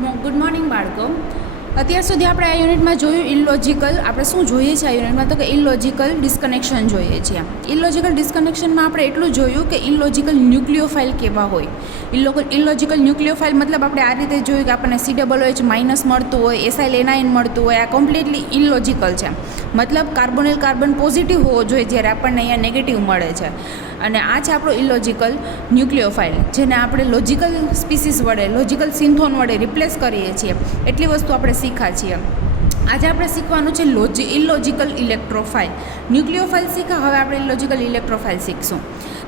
Good morning બાળકો. અત્યાર સુધી આપણે આ યુનિટમાં જોયું ઇલોજિકલ. આપણે શું જોઈએ છીએ આ યુનિટમાં? તો કે ઇલોજિકલ ડિસ્કનેક્શન જોઈએ છીએ. ઇલોજિકલ ડિસ્કનેક્શનમાં આપણે એટલું જોયું કે ઇલોજિકલ ન્યુક્લિયોફાઇલ કેવા હોય. ઇલોજિકલ ન્યુક્લિયોફાઇલ મતલબ આપણે આ રીતે જોયું કે આપણને COOH માઇનસ મળતું હોય, એસાઇલેનાઇન મળતું હોય. આ કમ્પ્લીટલી ઇલોજિકલ છે. મતલબ કાર્બોનિલ કાર્બન પોઝિટિવ હોવો જોઈએ જ્યારે આપણને અહીંયા નેગેટિવ મળે છે. અને આ છે આપણો ઇલોજિકલ ન્યુક્લિયોફાઇલ, જેને આપણે લોજિકલ સ્પીસીસ વડે, લોજિકલ સિન્થોન વડે રિપ્લેસ કરીએ છીએ. એટલી વસ્તુ આપણે શીખ્યા છીએ. આજે આપણે શીખવાનું છે ઇલોજિકલ ઇલેક્ટ્રોફાઇલ. ન્યુક્લિયોફાઇલ શીખ્યા, હવે આપણે ઇલોજિકલ ઇલેક્ટ્રોફાઇલ શીખશું.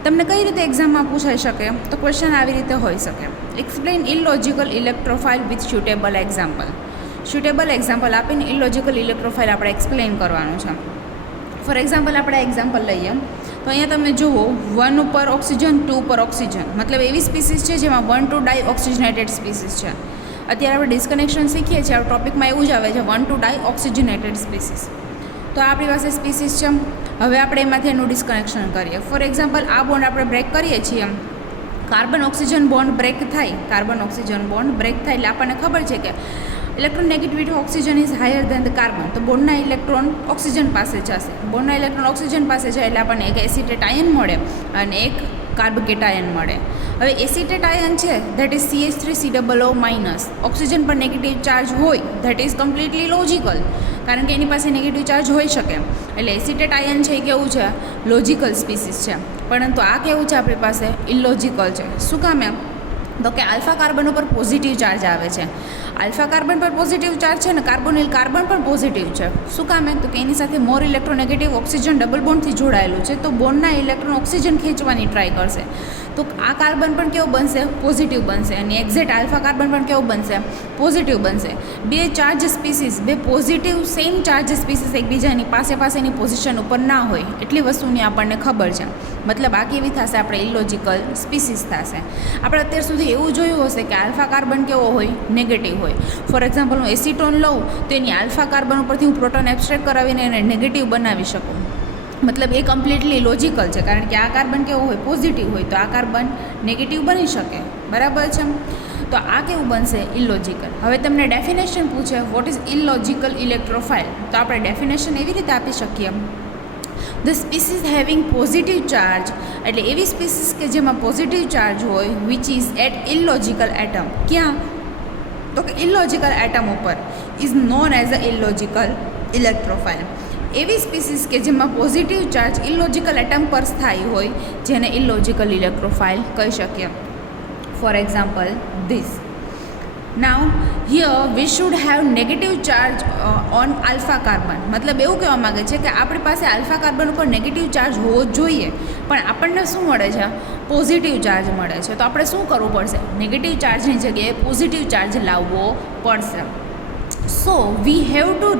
તમને કઈ રીતે એક્ઝામમાં પૂછાઈ શકે? તો ક્વેશ્ચન આવી રીતે હોઈ શકે: explain illogical electrophile with suitable example. Suitable example આપીને ઇલોજિકલ ઇલેક્ટ્રોફાઇલ આપણે એક્સપ્લેન કરવાનું છે. ફોર એક્ઝામ્પલ આપણે એક્ઝામ્પલ લઈએ તો અહીંયા તમે જુઓ 1 ઉપર ઓક્સિજન, 2 ઉપર ઓક્સિજન, મતલબ એવી સ્પીસીસ છે જેમાં 1 to ડાયઓક્સિજનેટેડ સ્પીસીસ છે. અત્યારે આપણે ડિસ્કનેક્શન શીખીએ છીએ, આ ટોપિકમાં એવું જ આવે છે 1 to ડાયઓક્સિજનેટેડ સ્પીસીસ. તો આપણી પાસે સ્પીસીસ છે. હવે આપણે એમાંથી એનું ડિસ્કનેક્શન કરીએ. ફોર એક્ઝામ્પલ આ બોન્ડ આપણે બ્રેક કરીએ છીએ, કાર્બન ઓક્સિજન બોન્ડ બ્રેક થાય. કાર્બન ઓક્સિજન બોન્ડ બ્રેક થાય એટલે આપણને ખબર છે કે electron negativity oxygen is higher than the carbon. તો બોન્ડના ઇલેક્ટ્રોન ઓક્સિજન પાસે જશે. બોન્ડના ઇલેક્ટ્રોન ઓક્સિજન પાસે જાય એટલે આપણને એક એસિટેટ આયન મળે અને એક કાર્બોકેટાયન મળે. હવે એસિટેટ આયન છે that is CH3COO minus. Oxygen પર નેગેટિવ ચાર્જ હોય, ધેટ ઇઝ કમ્પ્લીટલી લોજિકલ, કારણ કે એની પાસે નેગેટિવ ચાર્જ હોઈ શકે. એટલે એસિટેટ આયન છે એ કેવું છે? લોજિકલ સ્પીસીસ છે. પરંતુ આ કેવું છે? આપણી પાસે ઇલોજિકલ છે. શું કામ એમ? તો કે આલ્ફા કાર્બન ઉપર પોઝિટિવ ચાર્જ આવે છે. આલ્ફા કાર્બન પર પોઝિટિવ ચાર્જ છે ને કાર્બોનિલ કાર્બન પણ પોઝિટિવ છે. શું કામ એમ? તો કે એની સાથે મોર ઇલેક્ટ્રોનેગેટિવ ઓક્સિજન ડબલ બોન્ડથી જોડાયેલું છે, તો બોન્ડના ઇલેક્ટ્રોન ઓક્સિજન ખેંચવાની ટ્રાય કરશે. તો આ કાર્બન પણ કેવું બનશે? પોઝિટિવ બનશે. અને એક્ઝેક્ટ આલ્ફા કાર્બન પણ કેવું બનશે? પોઝિટિવ બનશે. બે ચાર્જ સ્પીસીસ, બે પોઝિટિવ સેમ ચાર્જ સ્પીસીસ એકબીજાની પાસેની પોઝિશન ઉપર ના હોય એટલી વસ્તુની આપણને ખબર છે. મતલબ આ કેવી થશે? આપણે ઇલોજિકલ સ્પીસીસ થશે. આપણે અત્યાર સુધી એવું જોયું હશે કે આલ્ફા કાર્બન કેવો હોય? નેગેટિવ હોય. ફોર એક્ઝામ્પલ હું એસિટોન લઉં તો એની આલ્ફા કાર્બન ઉપરથી હું પ્રોટોન એબ્સ્ટ્રેક્ટ કરાવીને એને નેગેટિવ બનાવી શકું. મતલબ એ કમ્પ્લીટલી લોજિકલ છે, કારણ કે આ કાર્બન કેવો હોય? પોઝિટિવ હોય, તો આ કાર્બન નેગેટિવ બની શકે. બરાબર છે? તો આ કેવું બનશે? ઇલોજિકલ. હવે તમને ડેફિનેશન પૂછે વોટ ઇઝ ઇલોજિકલ ઇલેક્ટ્રોફાઇલ, તો આપણે ડેફિનેશન એવી રીતે આપી શકીએ: the species having positive charge, એટલે એવી સ્પીસીસ કે જેમાં પોઝિટિવ ચાર્જ હોય, વિચ ઇઝ એટ ઇલોજિકલ એટમ. ક્યાં? તો કે ઇલોજિકલ એટમ ઉપર, is known as a ઇલોજિકલ electrophile. એવી સ્પીસીસ કે જેમાં પોઝિટિવ ચાર્જ ઇલોજિકલ એટમ પર સ્થાયી હોય, જેને ઇલોજિકલ ઇલેક્ટ્રોફાઇલ કહી શકીએ. For example this. Now here we should have negative charge on alpha carbon. મતલબ એવું કહેવા માગે છે કે આપણી પાસે આલ્ફા કાર્બન ઉપર નેગેટિવ ચાર્જ હોવો જોઈએ, પણ આપણને શું મળે છે? પોઝિટિવ ચાર્જ મળે છે. તો આપણે શું કરવું પડશે? નેગેટિવ ચાર્જની જગ્યાએ પોઝિટિવ ચાર્જ લાવવો પડશે. So we have to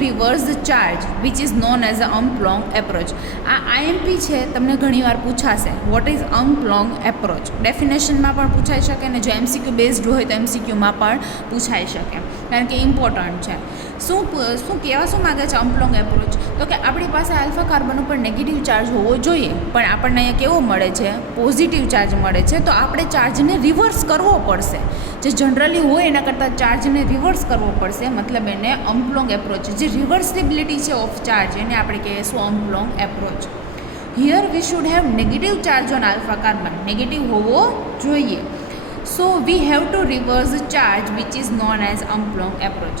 reverse the charge which is known as a umpolung approach. આ IMP છે, તમને ઘણીવાર પૂછાશે વોટ ઇઝ અમ્પ-લોંગ એપ્રોચ. ડેફિનેશનમાં પણ પૂછાઈ શકે અને જો MCQ બેઝડ હોય તો MCQમાં પણ પૂછાઈ શકે, કારણ કે ઇમ્પોર્ટન્ટ છે. શું માગે છે અમ્પ-લોંગ એપ્રોચ? તો કે આપણી પાસે આલ્ફા કાર્બન ઉપર નેગેટિવ ચાર્જ હોવો જોઈએ, પણ આપણને અહીંયા કેવો મળે છે? પોઝિટિવ ચાર્જ મળે છે. તો આપણે ચાર્જને રિવર્સ કરવો પડશે. જે જનરલી હોય એના કરતાં ચાર્જને રિવર્સ કરવો પડશે. મતલબ એને અમ્પ-લોંગ એપ્રોચ, જે રિવર્સિબિલિટી છે ઓફ ચાર્જ, એને આપણે કહીશું umpolung approach. Here we should have negative charge on alpha carbon. Negative હોવો જોઈએ. So we have to reverse charge which is known as umpolung approach.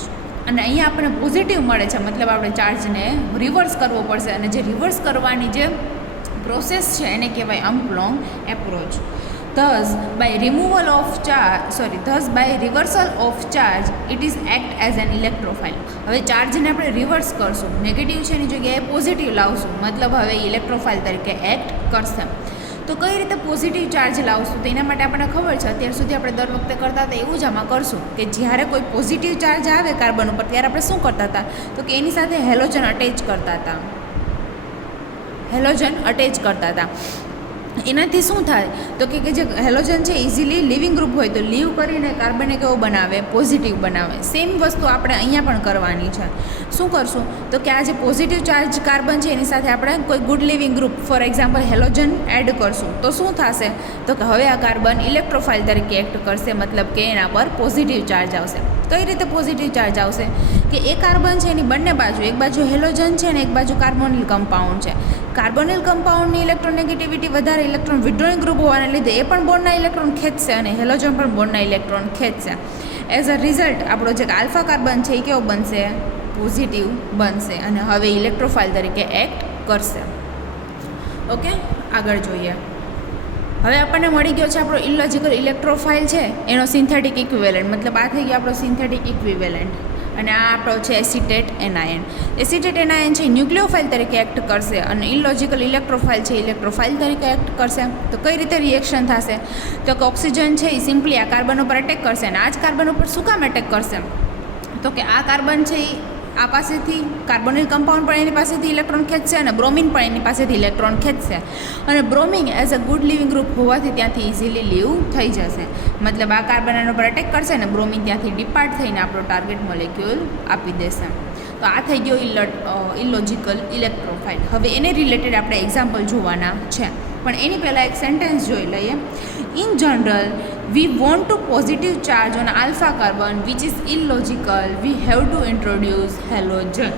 અને અહીંયા આપણને પોઝિટિવ મળે છે, મતલબ આપણે ચાર્જને રિવર્સ કરવો પડશે. અને જે રિવર્સ કરવાની જે પ્રોસેસ છે એને કહેવાય અમ્પ-લોંગ approach. Thus by reversal of charge it is act as an electrophile. હવે ચાર્જને આપણે રિવર્સ કરશું, નેગેટિવ છે એની જગ્યાએ પોઝિટિવ લાવશું, મતલબ હવે ઇલેક્ટ્રોફાઇલ તરીકે એક્ટ કરશે. તો કઈ રીતે પોઝિટિવ ચાર્જ લાવશું? તો એના માટે આપણને ખબર છે, અત્યાર સુધી આપણે દર વખતે કરતા હતા એવું જ આમાં કરશું કે જ્યારે કોઈ પોઝિટિવ ચાર્જ આવે કાર્બન ઉપર ત્યારે આપણે શું કરતા હતા? તો કે એની સાથે હેલોજન અટેચ કરતા હતા. એનાથી શું થાય તો કે જે હેલોજન છે ઇઝીલી લિવિંગ ગ્રુપ હોય તો લીવ કરીને કાર્બનને કેવો બનાવે, પોઝિટિવ બનાવે. સેમ વસ્તુ આપણે અહીંયા પણ કરવાની છે. શું કરશું તો કે આ જે પોઝિટિવ ચાર્જ કાર્બન છે એની સાથે આપણે કોઈ good living group for example halogen add કરશું તો શું થશે તો કે હવે આ કાર્બન ઇલેક્ટ્રોફાઇલ તરીકે એક્ટ કરશે, મતલબ કે એના પર પોઝિટિવ ચાર્જ આવશે. કઈ રીતે પોઝિટિવ ચાર્જ આવશે કે એ કાર્બન છે એની બંને બાજુ, એક બાજુ હેલોજન છે અને એક બાજુ કાર્બોનિલ કમ્પાઉન્ડ છે. કાર્બોનિલ કમ્પાઉન્ડની ઇલેક્ટ્રોનેગેટિવિટી વધારે, ઇલેક્ટ્રોન વિડ્રોઈંગ ગ્રુપ હોવાને લીધે એ પણ બોન્ડના ઇલેક્ટ્રોન ખેંચશે અને હેલોજન પણ બોન્ડના ઇલેક્ટ્રોન ખેંચશે. એઝ અ રિઝલ્ટ આપણો જે આલ્ફા કાર્બન છે એ કેવો બનશે, પોઝિટિવ બનશે અને હવે ઇલેક્ટ્રોફાઇલ તરીકે એક્ટ કરશે. ઓકે, આગળ જોઈએ. હવે આપણને મળી ગયો છે આપણો ઇલોજિકલ ઇલેક્ટ્રોફાઇલ છે એનો સિન્થેટિક ઇક્વિવેલન્ટ, મતલબ આ થઈ ગયો આપણો સિન્થેટિક ઇક્વિવેલન્ટ. અને આ આપણો છે એસિટેટ એનાયન. એસિટેટ એનાયન છે ન્યુક્લિયોફાઇલ તરીકે એક્ટ કરશે અને ઇલોજિકલ ઇલેક્ટ્રોફાઇલ છે ઇલેક્ટ્રોફાઇલ તરીકે એક્ટ કરશે. તો કઈ રીતે રિએક્શન થશે તો કે ઓક્સિજન છે એ સિમ્પલી આ કાર્બન ઉપર અટેક કરશે અને આ જ કાર્બન ઉપર શું કામ અટેક કરશે તો કે આ કાર્બન છે એ આ પાસેથી કાર્બોનિલ કમ્પાઉન્ડ પણ એની પાસેથી ઇલેક્ટ્રોન ખેંચશે અને બ્રોમિન પણ એની પાસેથી ઇલેક્ટ્રોન ખેંચશે અને bromine as a good living group હોવાથી ત્યાંથી ઇઝીલી લીવ થઈ જશે. મતલબ આ કાર્બન એના પર અટેક કરશે અને બ્રોમિન ત્યાંથી ડિપાર્ટ થઈને આપણો ટાર્ગેટ મોલેક્યુલ આપી દેશે. તો આ થઈ ગયો ઇલોજિકલ ઇલેક્ટ્રોફાઇલ. હવે એને રિલેટેડ આપણે એક્ઝામ્પલ જોવાના છે, પણ એની પહેલાં એક સેન્ટેન્સ જોઈ લઈએ. In general we want to positive charge on alpha carbon which is illogical, we have to introduce halogen.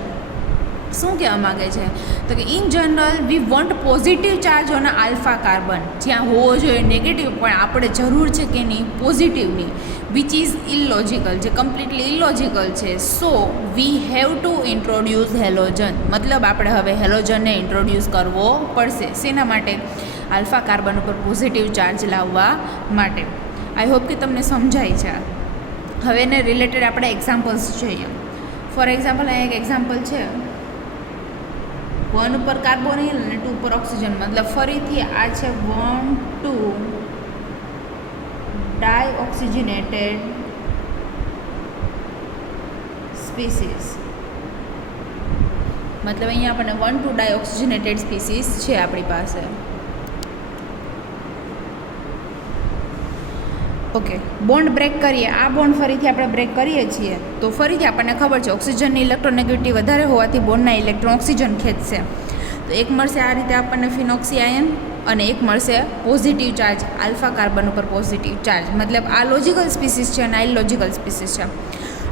શું કહેવા માગે છે તો કે in general we want positive charge on alpha carbon, જ્યાં હોવો જોઈએ નેગેટિવ પણ આપણે જરૂર છે કે નહીં પોઝિટિવની, વિચ ઇઝ ઇલોજિકલ, જે કમ્પ્લીટલી ઇલોજિકલ છે. So we have to introduce halogen, મતલબ આપણે હવે હેલોજનને ઇન્ટ્રોડ્યુસ કરવો પડશે. શેના માટે? આલ્ફા કાર્બન ઉપર પોઝિટિવ ચાર્જ લાવવા માટે. આઈ હોપ કે તમને સમજાય છે. હવે એને રિલેટેડ આપણે એક્ઝામ્પલ્સ જોઈએ. ફોર એક્ઝામ્પલ અહીંયા એક એક્ઝામ્પલ છે, 1 ઉપર કાર્બોનિલ અને 2 ઉપર ઓક્સિજન, મતલબ ફરીથી આ છે 1 2 ડાયઓક્સિજનેટેડ સ્પીસીસ. મતલબ અહીંયા આપણને 1 2 ડાયઓક્સિજનેટેડ સ્પીસીસ છે આપણી પાસે. ઓકે, બોન્ડ બ્રેક કરીએ. આ બોન્ડ ફરીથી આપણે બ્રેક કરીએ છીએ તો ફરીથી આપણને ખબર છે ઓક્સિજનની ઇલેક્ટ્રોનેગેટિવિટી વધારે હોવાથી બોન્ડના ઇલેક્ટ્રોન ઓક્સિજન ખેંચશે. તો એક મળશે આ રીતે આપણને ફિનોક્સી આયન અને એક મળશે પોઝિટિવ ચાર્જ આલ્ફા કાર્બન ઉપર પોઝિટિવ ચાર્જ. મતલબ આ લોજિકલ સ્પીસીસ છે અને આ ઇલોજિકલ સ્પીસીસ છે.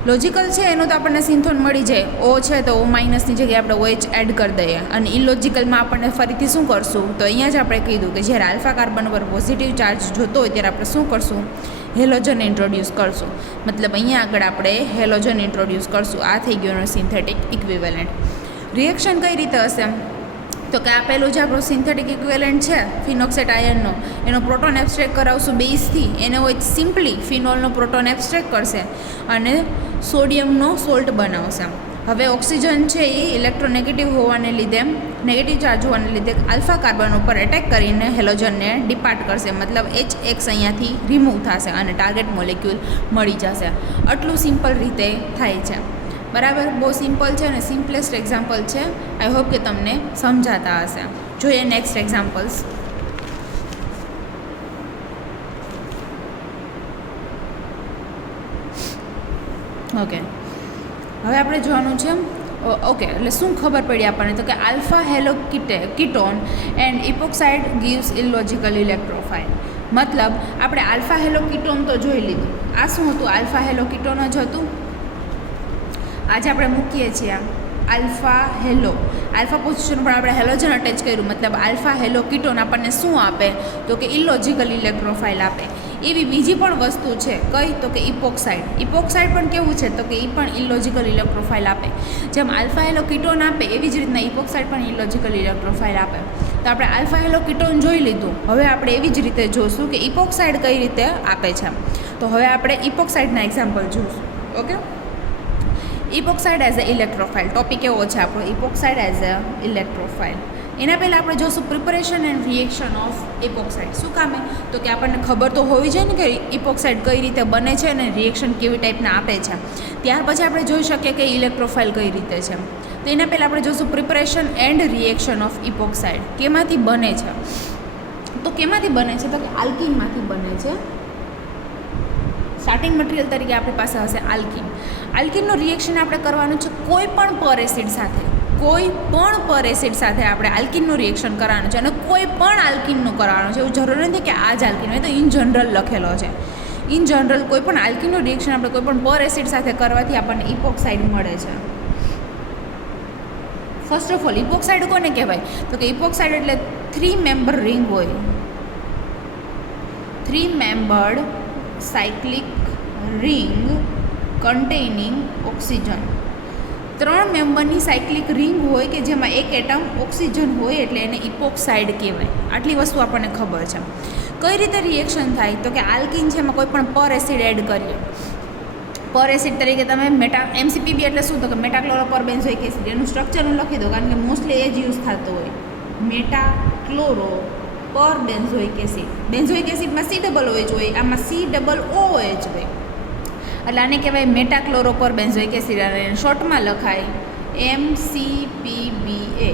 લોજિકલ છે એનું તો આપણને સિન્થોન મળી જાય, ઓ છે તો ઓ માઇનસની જગ્યાએ આપણે OH એડ કરી દઈએ. અને ઇલોજિકલમાં આપણને ફરીથી શું કરશું તો અહીંયા જ આપણે કીધું કે જ્યારે આલ્ફા કાર્બન ઉપર પોઝિટિવ ચાર્જ જોતો હોય ત્યારે આપણે શું કરશું, હેલોજન ઇન્ટ્રોડ્યુસ કરશું. મતલબ અહીંયા આગળ આપણે હેલોજન ઇન્ટ્રોડ્યુસ કરશું. આ થઈ ગયો એનો સિન્થેટિક ઇક્વિવેલન્ટ. રિએક્શન કઈ રીતે હશે તો કે આ પહેલું જે આપણું સિન્થેટિક ઇક્વિવેલન્ટ છે ફિનોક્સેટ આયનનો, એનો પ્રોટોન એબ્સ્ટ્રેક્ટ કરાવશું બેઝથી, એને હોય સિમ્પલી ફિનોલનો પ્રોટોન એબ્સ્ટ્રેક્ટ કરશે અને સોડિયમનો સોલ્ટ બનાવશે. હવે ઓક્સિજન છે એ ઇલેક્ટ્રોનેગેટિવ હોવાને લીધે, નેગેટિવ ચાર્જ હોવાને લીધે આલ્ફા કાર્બન ઉપર એટેક કરીને હેલોજનને ડિપાર્ટ કરશે. મતલબ HX અહીંયાથી રિમૂવ થશે અને ટાર્ગેટ મોલેક્યુલ મળી જશે. આટલું સિમ્પલ રીતે થાય છે. બરાબર, બહુ સિમ્પલ છે અને સિમ્પલેસ્ટ એક્ઝામ્પલ છે. આઈ હોપ કે તમને સમજાતા હશે. જોઈએ નેક્સ્ટ એક્ઝામ્પલ્સ. ઓકે, હવે આપણે જોવાનું છે. ઓકે, એટલે શું ખબર પડી આપણને તો કે alpha halo ketone and epoxide gives illogical electrophile. મતલબ આપણે આલ્ફા હેલો કીટોન તો જોઈ લીધું. આ શું હતું? આલ્ફા હેલો કીટોન જ હતું. આજે આપણે મૂકીએ છીએ આલ્ફા હેલો, આલ્ફા પોઝિશન પર આપણે હેલોજન અટેચ કર્યું, મતલબ આલ્ફા હેલો કીટોન આપણને શું આપે તો કે ઇલોજિકલ ઇલેક્ટ્રોફાઇલ આપે. એવી બીજી પણ વસ્તુ છે, કઈ તો કે ઇપોક્સાઇડ. ઇપોક્સાઇડ પણ કેવું છે તો કે એ પણ ઇલોજિકલ ઇલેક્ટ્રોફાઇલ આપે. જેમ આલ્ફા હેલો કીટોન આપે એવી જ રીતના ઇપોક્સાઇડ પણ ઇલોજિકલ ઇલેક્ટ્રોફાઇલ આપે. તો આપણે આલ્ફા હેલો કીટોન જોઈ લીધું. હવે આપણે એવી જ રીતે જોઈશું કે ઇપોક્સાઇડ કઈ રીતે આપે છે. તો હવે આપણે ઇપોક્સાઇડના એક્ઝામ્પલ જોઈશું. Okay, epoxide as a electrophile topic એવો છે આપણો, ઇપોક્સાઇડ એઝ અ ઇલેક્ટ્રોફાઇલ. એના પહેલાં આપણે જોઈશું preparation and reaction of epoxide. શું કામે તો કે આપણને ખબર તો હોવી જોઈએ ને કે ઇપોક્સાઇડ કઈ રીતે બને છે અને રિએક્શન કેવી ટાઈપના આપે છે. ત્યાર પછી આપણે જોઈ શકીએ કે ઇલેક્ટ્રોફાઇલ કઈ રીતે છે. તો એના પહેલાં આપણે જોઈશું preparation and reaction of epoxide કેમાંથી બને છે. તો કેમાંથી બને છે? તો કે આલ્કીનમાંથી બને છે. સ્ટાર્ટિંગ મટીરિયલ તરીકે આપણી પાસે હશે આલ્કીન. આલ્કીનનું રિએક્શન આપણે કરવાનું છે કોઈ પણ પર એસિડ સાથે. કોઈ પણ પર એસિડ સાથે આપણે આલ્કીનનું રિએક્શન કરવાનું છે અને કોઈ પણ આલ્કીનનું કરવાનું છે. એવું જરૂરી નથી કે આ જ આલ્કીન હોય, તો ઇન જનરલ લખેલો છે. ઇન જનરલ કોઈ પણ આલ્કીનનું રિએક્શન આપણે કોઈ પણ પર એસિડ સાથે કરવાથી આપણને ઇપોક્સાઇડ મળે છે. ફર્સ્ટ ઓફ ઓલ ઇપોક્સાઇડ કોને કહેવાય? તો કે ઇપોક્સાઇડ એટલે 3 મેમ્બર રિંગ હોય. 3 membered cyclic ring containing oxygen. 3 મેમ્બરની સાયક્લિક રિંગ હોય કે જેમાં એક એટમ ઓક્સિજન હોય એટલે એને ઇપોક્સાઇડ કહેવાય. આટલી વસ્તુ આપણને ખબર છે. કઈ રીતે રિએક્શન થાય? તો કે આલ્કીન છે એમાં કોઈ પણ પર એસિડ એડ કરીએ. પર એસિડ તરીકે તમે MCPB એટલે શું? તો કે મેટાક્લોરોપરબેન્ઝોઇક એસિડ. એનું સ્ટ્રક્ચર હું લખી દઉં કારણ કે મોસ્ટલી એ જ યુઝ થતો હોય. મેટાક્લોરોપરબેન્ઝોઇક એસિડ. બેન્ઝોઇક એસિડમાં COOH હોય, આમાં COOH હોય. એટલે આને કહેવાય મેટાક્લોરોપરબેન્ઝોઇક એસિડ. અને શોર્ટમાં લખાય MCPBA,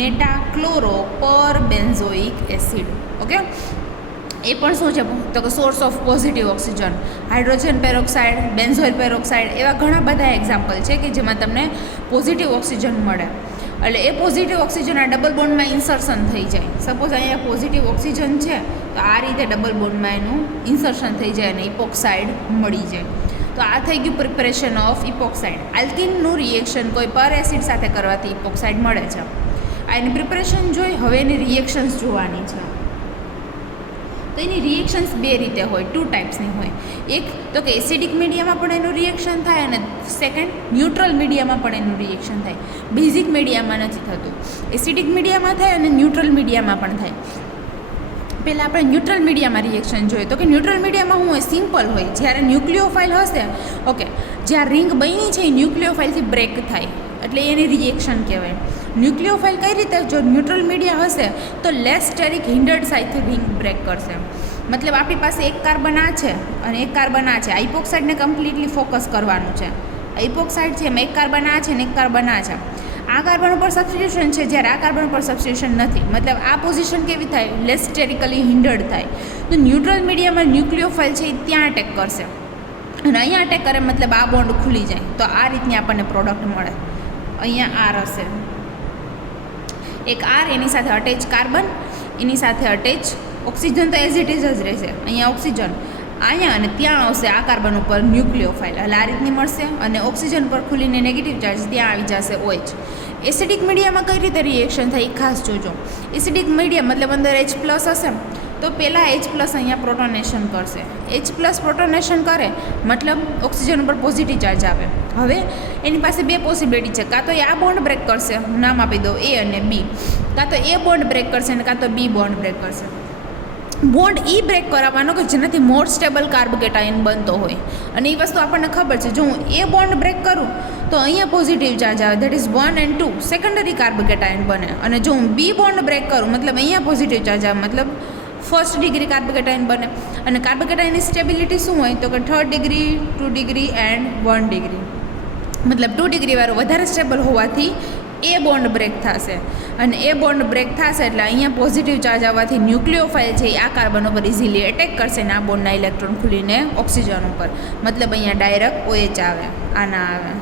મેટાક્લોરોપરબેન્ઝોઇક એસિડ. ઓકે, એ પણ શું છે? તો કે source of positive oxygen. Hydrogen peroxide, benzoyl peroxide એવા ઘણા બધા એક્ઝામ્પલ છે કે જેમાં તમને પોઝિટિવ ઓક્સિજન મળે. એટલે એ પોઝિટિવ ઓક્સિજન આ ડબલ બોન્ડમાં ઇન્સર્શન થઈ જાય. સપોઝ અહીંયા પોઝિટિવ ઓક્સિજન છે તો આ રીતે ડબલ બોન્ડમાં એનું ઇન્સર્શન થઈ જાય અને ઇપોક્સાઇડ મળી જાય. તો આ થઈ ગયું પ્રિપરેશન ઓફ ઇપોક્સાઇડ. આલ્કીનનું રિએક્શન કોઈ પર એસિડ સાથે કરવાથી ઇપોક્સાઇડ મળે છે. આ એની પ્રિપરેશન જોઈ. હવે એની રિએક્શન્સ જોવાની છે. તો એની રિએક્શન્સ 2 રીતે હોય, 2 ટાઈપ્સની હોય. એક તો કે એસિડિક મીડિયામાં પણ એનું રિએક્શન થાય અને સેકન્ડ ન્યુટ્રલ મીડિયામાં પણ એનું રિએક્શન થાય. બેઝિક મીડિયામાં નથી થતું. એસિડિક મીડિયામાં થાય અને ન્યુટ્રલ મીડિયામાં પણ થાય. પહેલાં આપણે ન્યુટ્રલ મીડિયામાં રિએક્શન જોઈએ. તો કે ન્યુટ્રલ મીડિયામાં શું હોય? સિમ્પલ હોય. જ્યારે ન્યુક્લિયોફાઇલ હશે, ઓકે, જ્યાં રિંગ બની છે એ ન્યુક્લિયોફાઇલથી બ્રેક થાય એટલે એની રિએક્શન કહેવાય. ન્યુક્લિયોફાઇલ કઈ રીતે? જો ન્યુટ્રલ મીડિયા હશે તો લેસ સ્ટેરિક હિન્ડર્ડ સાઇડથી રિંગ બ્રેક કરશે. મતલબ આપણી પાસે એક કાર્બન આ છે અને એક કાર્બન આ છે. આ ઇપોક્સાઇડને કમ્પ્લીટલી ફોકસ કરવાનું છે. આ ઇપોક્સાઇડ છે એમાં એક કાર્બન આ છે અને એક કાર્બન આ છે. આ કાર્બન ઉપર સબસ્ટિટ્યુશન છે જ્યારે આ કાર્બન ઉપર સબસ્ટિટ્યુશન નથી. મતલબ આ પોઝિશન કેવી થાય? લેસ સ્ટેરિકલી હિન્ડર્ડ થાય. તો ન્યુટ્રલ મીડિયામાં ન્યુક્લિયોફાઇલ છે એ ત્યાં અટેક કરશે અને અહીંયા અટેક કરે મતલબ આ બોન્ડ ખુલી જાય. તો આ રીતની આપણને પ્રોડક્ટ મળે. અહીંયા આર હશે, એક આર, એની સાથે અટેચ કાર્બન, એની સાથે અટેચ ઓક્સિજન. તો એઝ ઇટ ઇઝ જ રહેશે. અહીંયા ઓક્સિજન અહીંયા અને ત્યાં આવશે આ કાર્બન ઉપર ન્યુક્લિયોફાઇલ. એટલે આ રીતની મળશે અને ઓક્સિજન પર ખુલીને નેગેટિવ ચાર્જ ત્યાં આવી જશે OH. એસિડિક મીડિયામાં કઈ રીતે રિએક્શન થાય એ ખાસ જોજો. એસિડિક મીડિયા મતલબ અંદર H+ હશે તો પહેલાં H+ અહીંયા પ્રોટોનેશન કરશે. H+ પ્રોટોનેશન કરે મતલબ ઓક્સિજન ઉપર પોઝિટિવ ચાર્જ આવે. હવે એની પાસે 2 પોસિબિલિટી છે. કાં તો એ આ બોન્ડ બ્રેક કરશે, હું નામ આપી દઉં A અને B. કાં તો એ બોન્ડ બ્રેક કરશે અને કાં તો B બોન્ડ બ્રેક કરશે. બોન્ડ બ્રેક કરાવવાનો કે જેનાથી મોર સ્ટેબલ કાર્બોકેટાયન બનતો હોય. અને એ વસ્તુ આપણને ખબર છે. જો હું એ બોન્ડ બ્રેક કરું તો અહીંયા પોઝિટિવ ચાર્જ આવે, that is 1 and 2 secondary carbocation બને. અને જો હું B બોન્ડ બ્રેક કરું મતલબ અહીંયા પોઝિટિવ ચાર્જ આવે મતલબ ફર્સ્ટ ડિગ્રી કાર્બોકેટાયન બને. અને કાર્બોકેટાયનની સ્ટેબિલિટી શું હોય? તો કે 3rd degree, 2 degree and 1 degree. મતલબ 2 ડિગ્રીવાળું વધારે સ્ટેબલ હોવાથી એ બોન્ડ બ્રેક થશે અને એ બોન્ડ બ્રેક થશે એટલે અહીંયા પોઝિટિવ ચાર્જ આવવાથી ન્યુક્લિયોફાઇલ છે એ આ કાર્બન ઉપર ઇઝીલી એટેક કરશે અને આ બોન્ડના ઇલેક્ટ્રોન ખુલીને ઓક્સિજન ઉપર. મતલબ અહીંયા ડાયરેક્ટ OH આવે, આના આવે.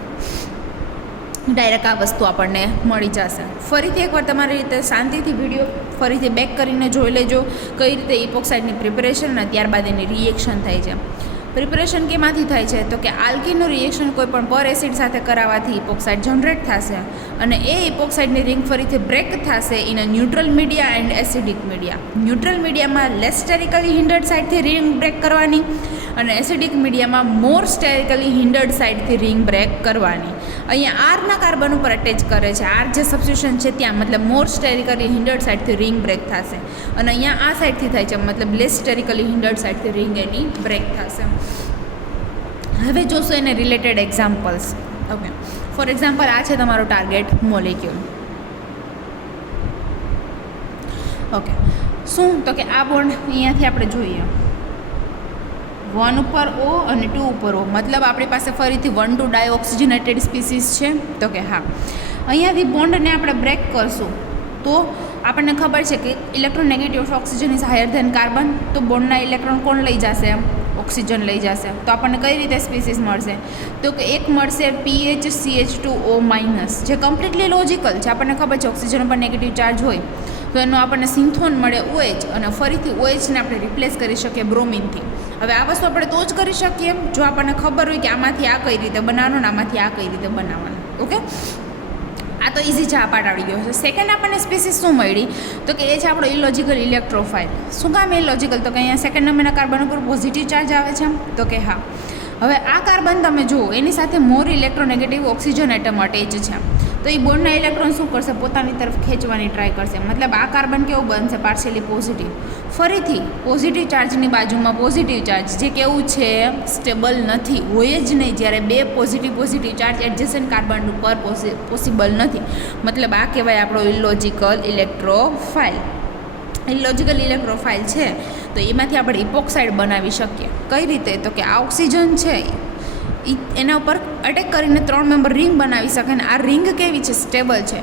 ડાયરેક્ટ આ વસ્તુ આપણને મળી જશે. ફરીથી એકવાર તમારી રીતે શાંતિથી વિડીયો ફરીથી બેક કરીને જોઈ લેજો કઈ રીતે ઇપોક્સાઇડની પ્રિપરેશન અને ત્યારબાદ એની રિએક્શન થાય છે. પ્રિપરેશન કેમાંથી થાય છે? તો કે આલ્કીનનું રિએક્શન કોઈ પણ પર એસિડ સાથે કરાવવાથી ઇપોક્સાઇડ જનરેટ થશે અને એ ઇપોક્સાઇડની રિંગ ફરીથી બ્રેક થશે in a neutral media and acidic media. Neutral મીડિયામાં લેસ સ્ટેરિકલી હિન્ડર્ડ સાઇડથી રિંગ બ્રેક કરવાની અને એસિડિક મીડિયામાં મોર સ્ટેરિકલી હિન્ડર્ડ સાઇડથી રિંગ બ્રેક કરવાની. અહીંયા આરના કાર્બન ઉપર અટેચ કરે છે. આર જે સબસ્ટિટ્યુશન છે ત્યાં મતલબ મોર સ્ટેરિકલી હિન્ડર્ડ સાઇડથી રિંગ બ્રેક થશે અને અહીંયા આ સાઇડથી થાય છે મતલબ લેસ સ્ટેરિકલી હિન્ડર્ડ સાઇડથી રિંગ એની બ્રેક થશે. હવે જોશું એને related examples. Okay, four example આ છે તમારો ટાર્ગેટ મોલેક્યુલ. ઓકે, શું? તો કે આ બોન્ડ અહીંયાથી આપણે જોઈએ 1 ઉપર O અને 2 ઉપર O. મતલબ આપણી પાસે ફરીથી 1,2 ડાયઓક્સિજનેટેડ સ્પીસીસ છે. તો કે હા, અહીંયાથી બોન્ડને આપણે બ્રેક કરશું તો આપણને ખબર છે કે electronegative of oxygen is higher than carbon, તો બોન્ડના ઇલેક્ટ્રોન કોણ લઈ જશે? ઓક્સિજન લઈ જશે. તો આપણને કઈ રીતે સ્પીસીસ મળશે? તો કે એક મળશે PHCH2O-, જે કમ્પ્લીટલી લોજિકલ છે. આપણને ખબર છે ઓક્સિજન ઉપર નેગેટિવ ચાર્જ હોય તો એનો આપણને સિન્થોન મળે OH, અને ફરીથી OH ને આપણે રિપ્લેસ કરી શકીએ બ્રોમિનથી. હવે આ વસ્તુ આપણે તો જ કરી શકીએ જો આપણને ખબર હોય કે આમાંથી આ કઈ રીતે બનાવવાનું ને આમાંથી આ કઈ રીતે બનાવવાનું. ઓકે, આ તો ઇઝી છે, આ પાર્ટ આવડી ગયો છે. સેકન્ડ આપણને સ્પીસીસ શું મળી? તો કે એ છે આપણો ઇલોજિકલ ઇલેક્ટ્રોફાઇલ. શું કામ ઇલોજિકલ? તો કે અહીંયા સેકન્ડ નંબરના કાર્બન ઉપર પોઝિટિવ ચાર્જ આવે છે. તો કે હા. હવે આ કાર્બન તમે જુઓ, એની સાથે મોર ઇલેક્ટ્રોનેગેટિવ ઓક્સિજન એટમ અટેચ છે. તો એ બોન્ડના ઇલેક્ટ્રોન શું કરશે? પોતાની તરફ ખેંચવાની ટ્રાય કરશે. મતલબ આ કાર્બન કેવું બનશે? Partially positive. ફરીથી પોઝિટિવ ચાર્જની બાજુમાં પોઝિટિવ ચાર્જ, જે કેવું છે? સ્ટેબલ નથી, હોય જ નહીં. જ્યારે બે પોઝિટિવ ચાર્જ એડજસન્ટ કાર્બન ઉપર પોસિબલ નથી. મતલબ આ કહેવાય આપણો ઇલોજિકલ ઇલેક્ટ્રોફાઇલ. ઇલોજિકલ ઇલેક્ટ્રોફાઇલ છે તો એમાંથી આપણે ઇપોક્સાઇડ બનાવી શકીએ. કઈ રીતે? તો કે આ ઓક્સિજન છે એના ઉપર અટેક કરીને 3 મેમ્બર રિંગ બનાવી શકે. અને આ રિંગ કેવી છે? સ્ટેબલ છે.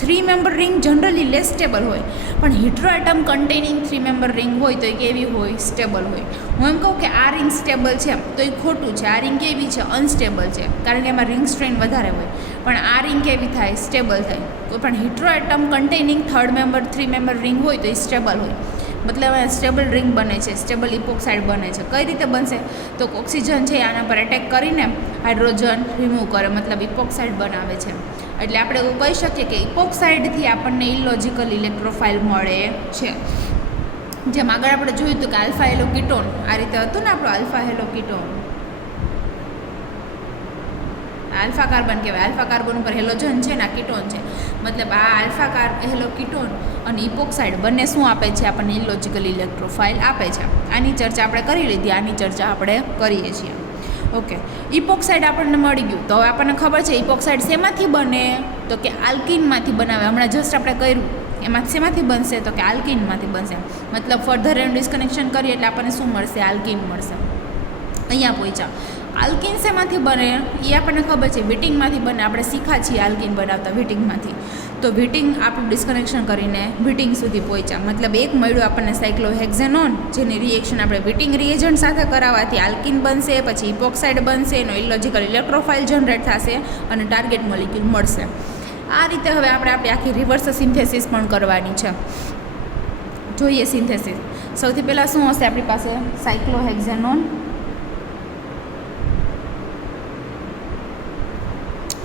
3 member ring generally less stable હોય, પણ hetero atom containing 3 member ring હોય તો એ કેવી હોય? સ્ટેબલ હોય. હું એમ કહું કે આ રિંગ સ્ટેબલ છે તો એ ખોટું છે. આ રિંગ કેવી છે? અનસ્ટેબલ છે, કારણ કે એમાં રિંગ સ્ટ્રેન વધારે હોય. પણ આ રિંગ કેવી થાય? સ્ટેબલ થાય. કોઈ પણ hetero atom containing 3 member ring હોય તો એ સ્ટેબલ હોય. મતલબ સ્ટેબલ રિંગ બને છે, સ્ટેબલ ઇપોક્સાઇડ બને છે. કઈ રીતે બનશે? તો ઓક્સિજન છે આના પર એટેક કરીને હાઇડ્રોજન રિમૂવ કરે, મતલબ ઇપોક્સાઇડ બનાવે છે. એટલે આપણે એવું કહી શકીએ કે ઇપોક્સાઇડથી આપણને ઇલોજિકલ ઇલેક્ટ્રોફાઇલ મળે છે. જેમ આગળ આપણે જોયું હતું કે આલ્ફા હેલો કીટોન આ રીતે હતું ને, આપણો alpha halo ketone, alpha carbon કહેવાય. આલ્ફા કાર્બન ઉપર હેલોજન છે ને આ કીટોન છે. મતલબ આ આલ્ફા હેલો કીટોન અને ઇપોક્સાઇડ બંને શું આપે છે? આપણને ઇલોજિકલ ઇલેક્ટ્રોફાઇલ આપે છે. આની ચર્ચા આપણે કરી લીધી, આની ચર્ચા આપણે કરીએ છીએ. ઓકે, ઇપોક્સાઇડ આપણને મળી ગયું. તો હવે આપણને ખબર છે ઇપોક્સાઇડ શેમાંથી બને? તો કે આલ્કીનમાંથી બનાવે. હમણાં જસ્ટ આપણે કર્યું એમાં શેમાંથી બનશે? તો કે આલ્કીનમાંથી બનશે. મતલબ ફર્ધર એનું ડિસ્કનેક્શન કરીએ એટલે આપણને શું મળશે? આલ્કીન મળશે. અહીંયા પહોંચ્યા. આલ્કીન શેમાંથી બને? એ આપણને ખબર છે વિટિંગમાંથી બને. આપણે શીખા છીએ આલ્કીન બનાવતા વિટિંગમાંથી. તો વિટિંગ આપણું ડિસ્કનેક્શન કરીને વિટિંગ સુધી પહોંચ્યા. મતલબ એક મળ્યું આપણને સાયક્લોહેક્ઝેનોન, જેની રિએક્શન આપણે વિટિંગ રિએજન્ટ સાથે કરાવવાથી આલ્કીન બનશે, પછી ઇપોક્સાઇડ બનશે, એનો ઇલોજિકલ ઇલેક્ટ્રોફાઇલ જનરેટ થશે અને ટાર્ગેટ મોલિક્યુલ મળશે. આ રીતે હવે આપણે આખી રિવર્સ સિન્થેસિસ પણ કરવાની છે. જોઈએ સિન્થેસિસ. સૌથી પહેલાં શું હશે આપણી પાસે? સાયક્લોહેક્ઝેનોન.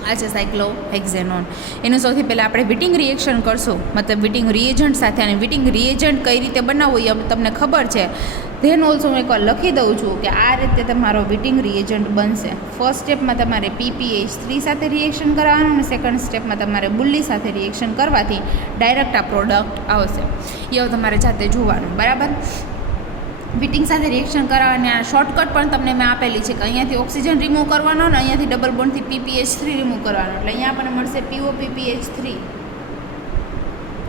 આ છે સાયક્લોહેક્ઝેનોન. એનું સૌથી પહેલાં આપણે વિટિંગ રિએક્શન કરશું, મતલબ વિટિંગ રિએજન્ટ સાથે. અને વિટિંગ રિએજન્ટ કઈ રીતે બનાવવું એ તમને ખબર છે. ધેન ઓલ્સો હું એકવાર લખી દઉં છું કે આ રીતે તમારો વિટિંગ રિએજન્ટ બનશે. ફર્સ્ટ સ્ટેપમાં તમારે PPH3 સાથે રિએક્શન કરવાનું, અને સેકન્ડ સ્ટેપમાં તમારે બુલ્લી સાથે રિએક્શન કરવાથી ડાયરેક્ટ આ પ્રોડક્ટ આવશે. એ તમારે જાતે જોવાનું, બરાબર. વિટિંગ સાથે રિએક્શન કરાવવાની આ શોર્ટકટ પણ તમને મેં આપેલી છે કે અહીંયાથી ઓક્સિજન રિમૂવ કરવાનો અને અહીંયાથી ડબલ બોન્ડથી PPH3 રિમૂવ કરવાનો. એટલે અહીંયા આપણને મળશે POPPH3.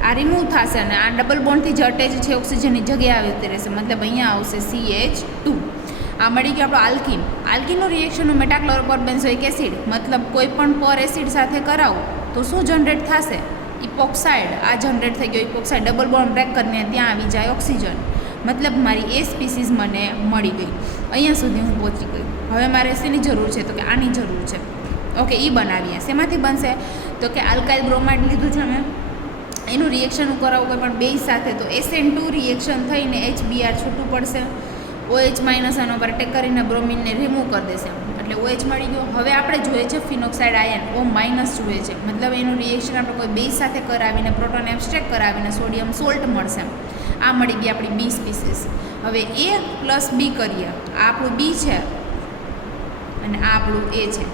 આ રિમૂવ થશે અને આ ડબલ બોન્ડથી જે અટેચ છે ઓક્સિજનની જગ્યાએ આવતી રહેશે. મતલબ અહીંયા આવશે CH2. આ મળી ગયો આપણો આલ્કીન. આલ્કીનનું રિએક્શનનું મેટાક્લોરોબેન્ઝોઇક એસિડ, મતલબ કોઈ પણ પર એસિડ સાથે કરાવો તો શું જનરેટ થશે? ઇપોક્સાઇડ. આ જનરેટ થઈ ગયો ઇપોક્સાઇડ. ડબલ બોન્ડ બ્રેક કરીને ત્યાં આવી જાય ઓક્સિજન. મતલબ મારી એ સ્પીસીસ મને મળી ગઈ. અહીંયા સુધી હું પહોંચી ગઈ. હવે મારે શેની જરૂર છે? તો કે આની જરૂર છે. ઓકે, એ બનાવીએ. શેમાંથી બનશે? તો કે આલ્કાઇલ બ્રોમાઇડ લીધું છે અમે, એનું રિએક્શન કરાવું કોઈ પણ બેઝ સાથે તો SN2 રિએક્શન થઈને HBr છૂટું પડશે. OH- આનો પર અટેક કરીને બ્રોમિનને રિમૂવ કરી દેશે, એટલે OH મળી ગયો. હવે આપણે જોઈએ છે ફિનોક્સાઇડ આયન, O- જોઈએ છે. મતલબ એનું રિએક્શન આપણે કોઈ બેઝ સાથે કરાવીને પ્રોટોન એબ્સ્ટ્રેક્ટ કરાવીને સોડિયમ સોલ્ટ મળશે. આ મળી ગઈ આપણી B સ્પીસીસ. હવે A+B કરીએ. આ આપણું B છે અને આ આપણું A છે.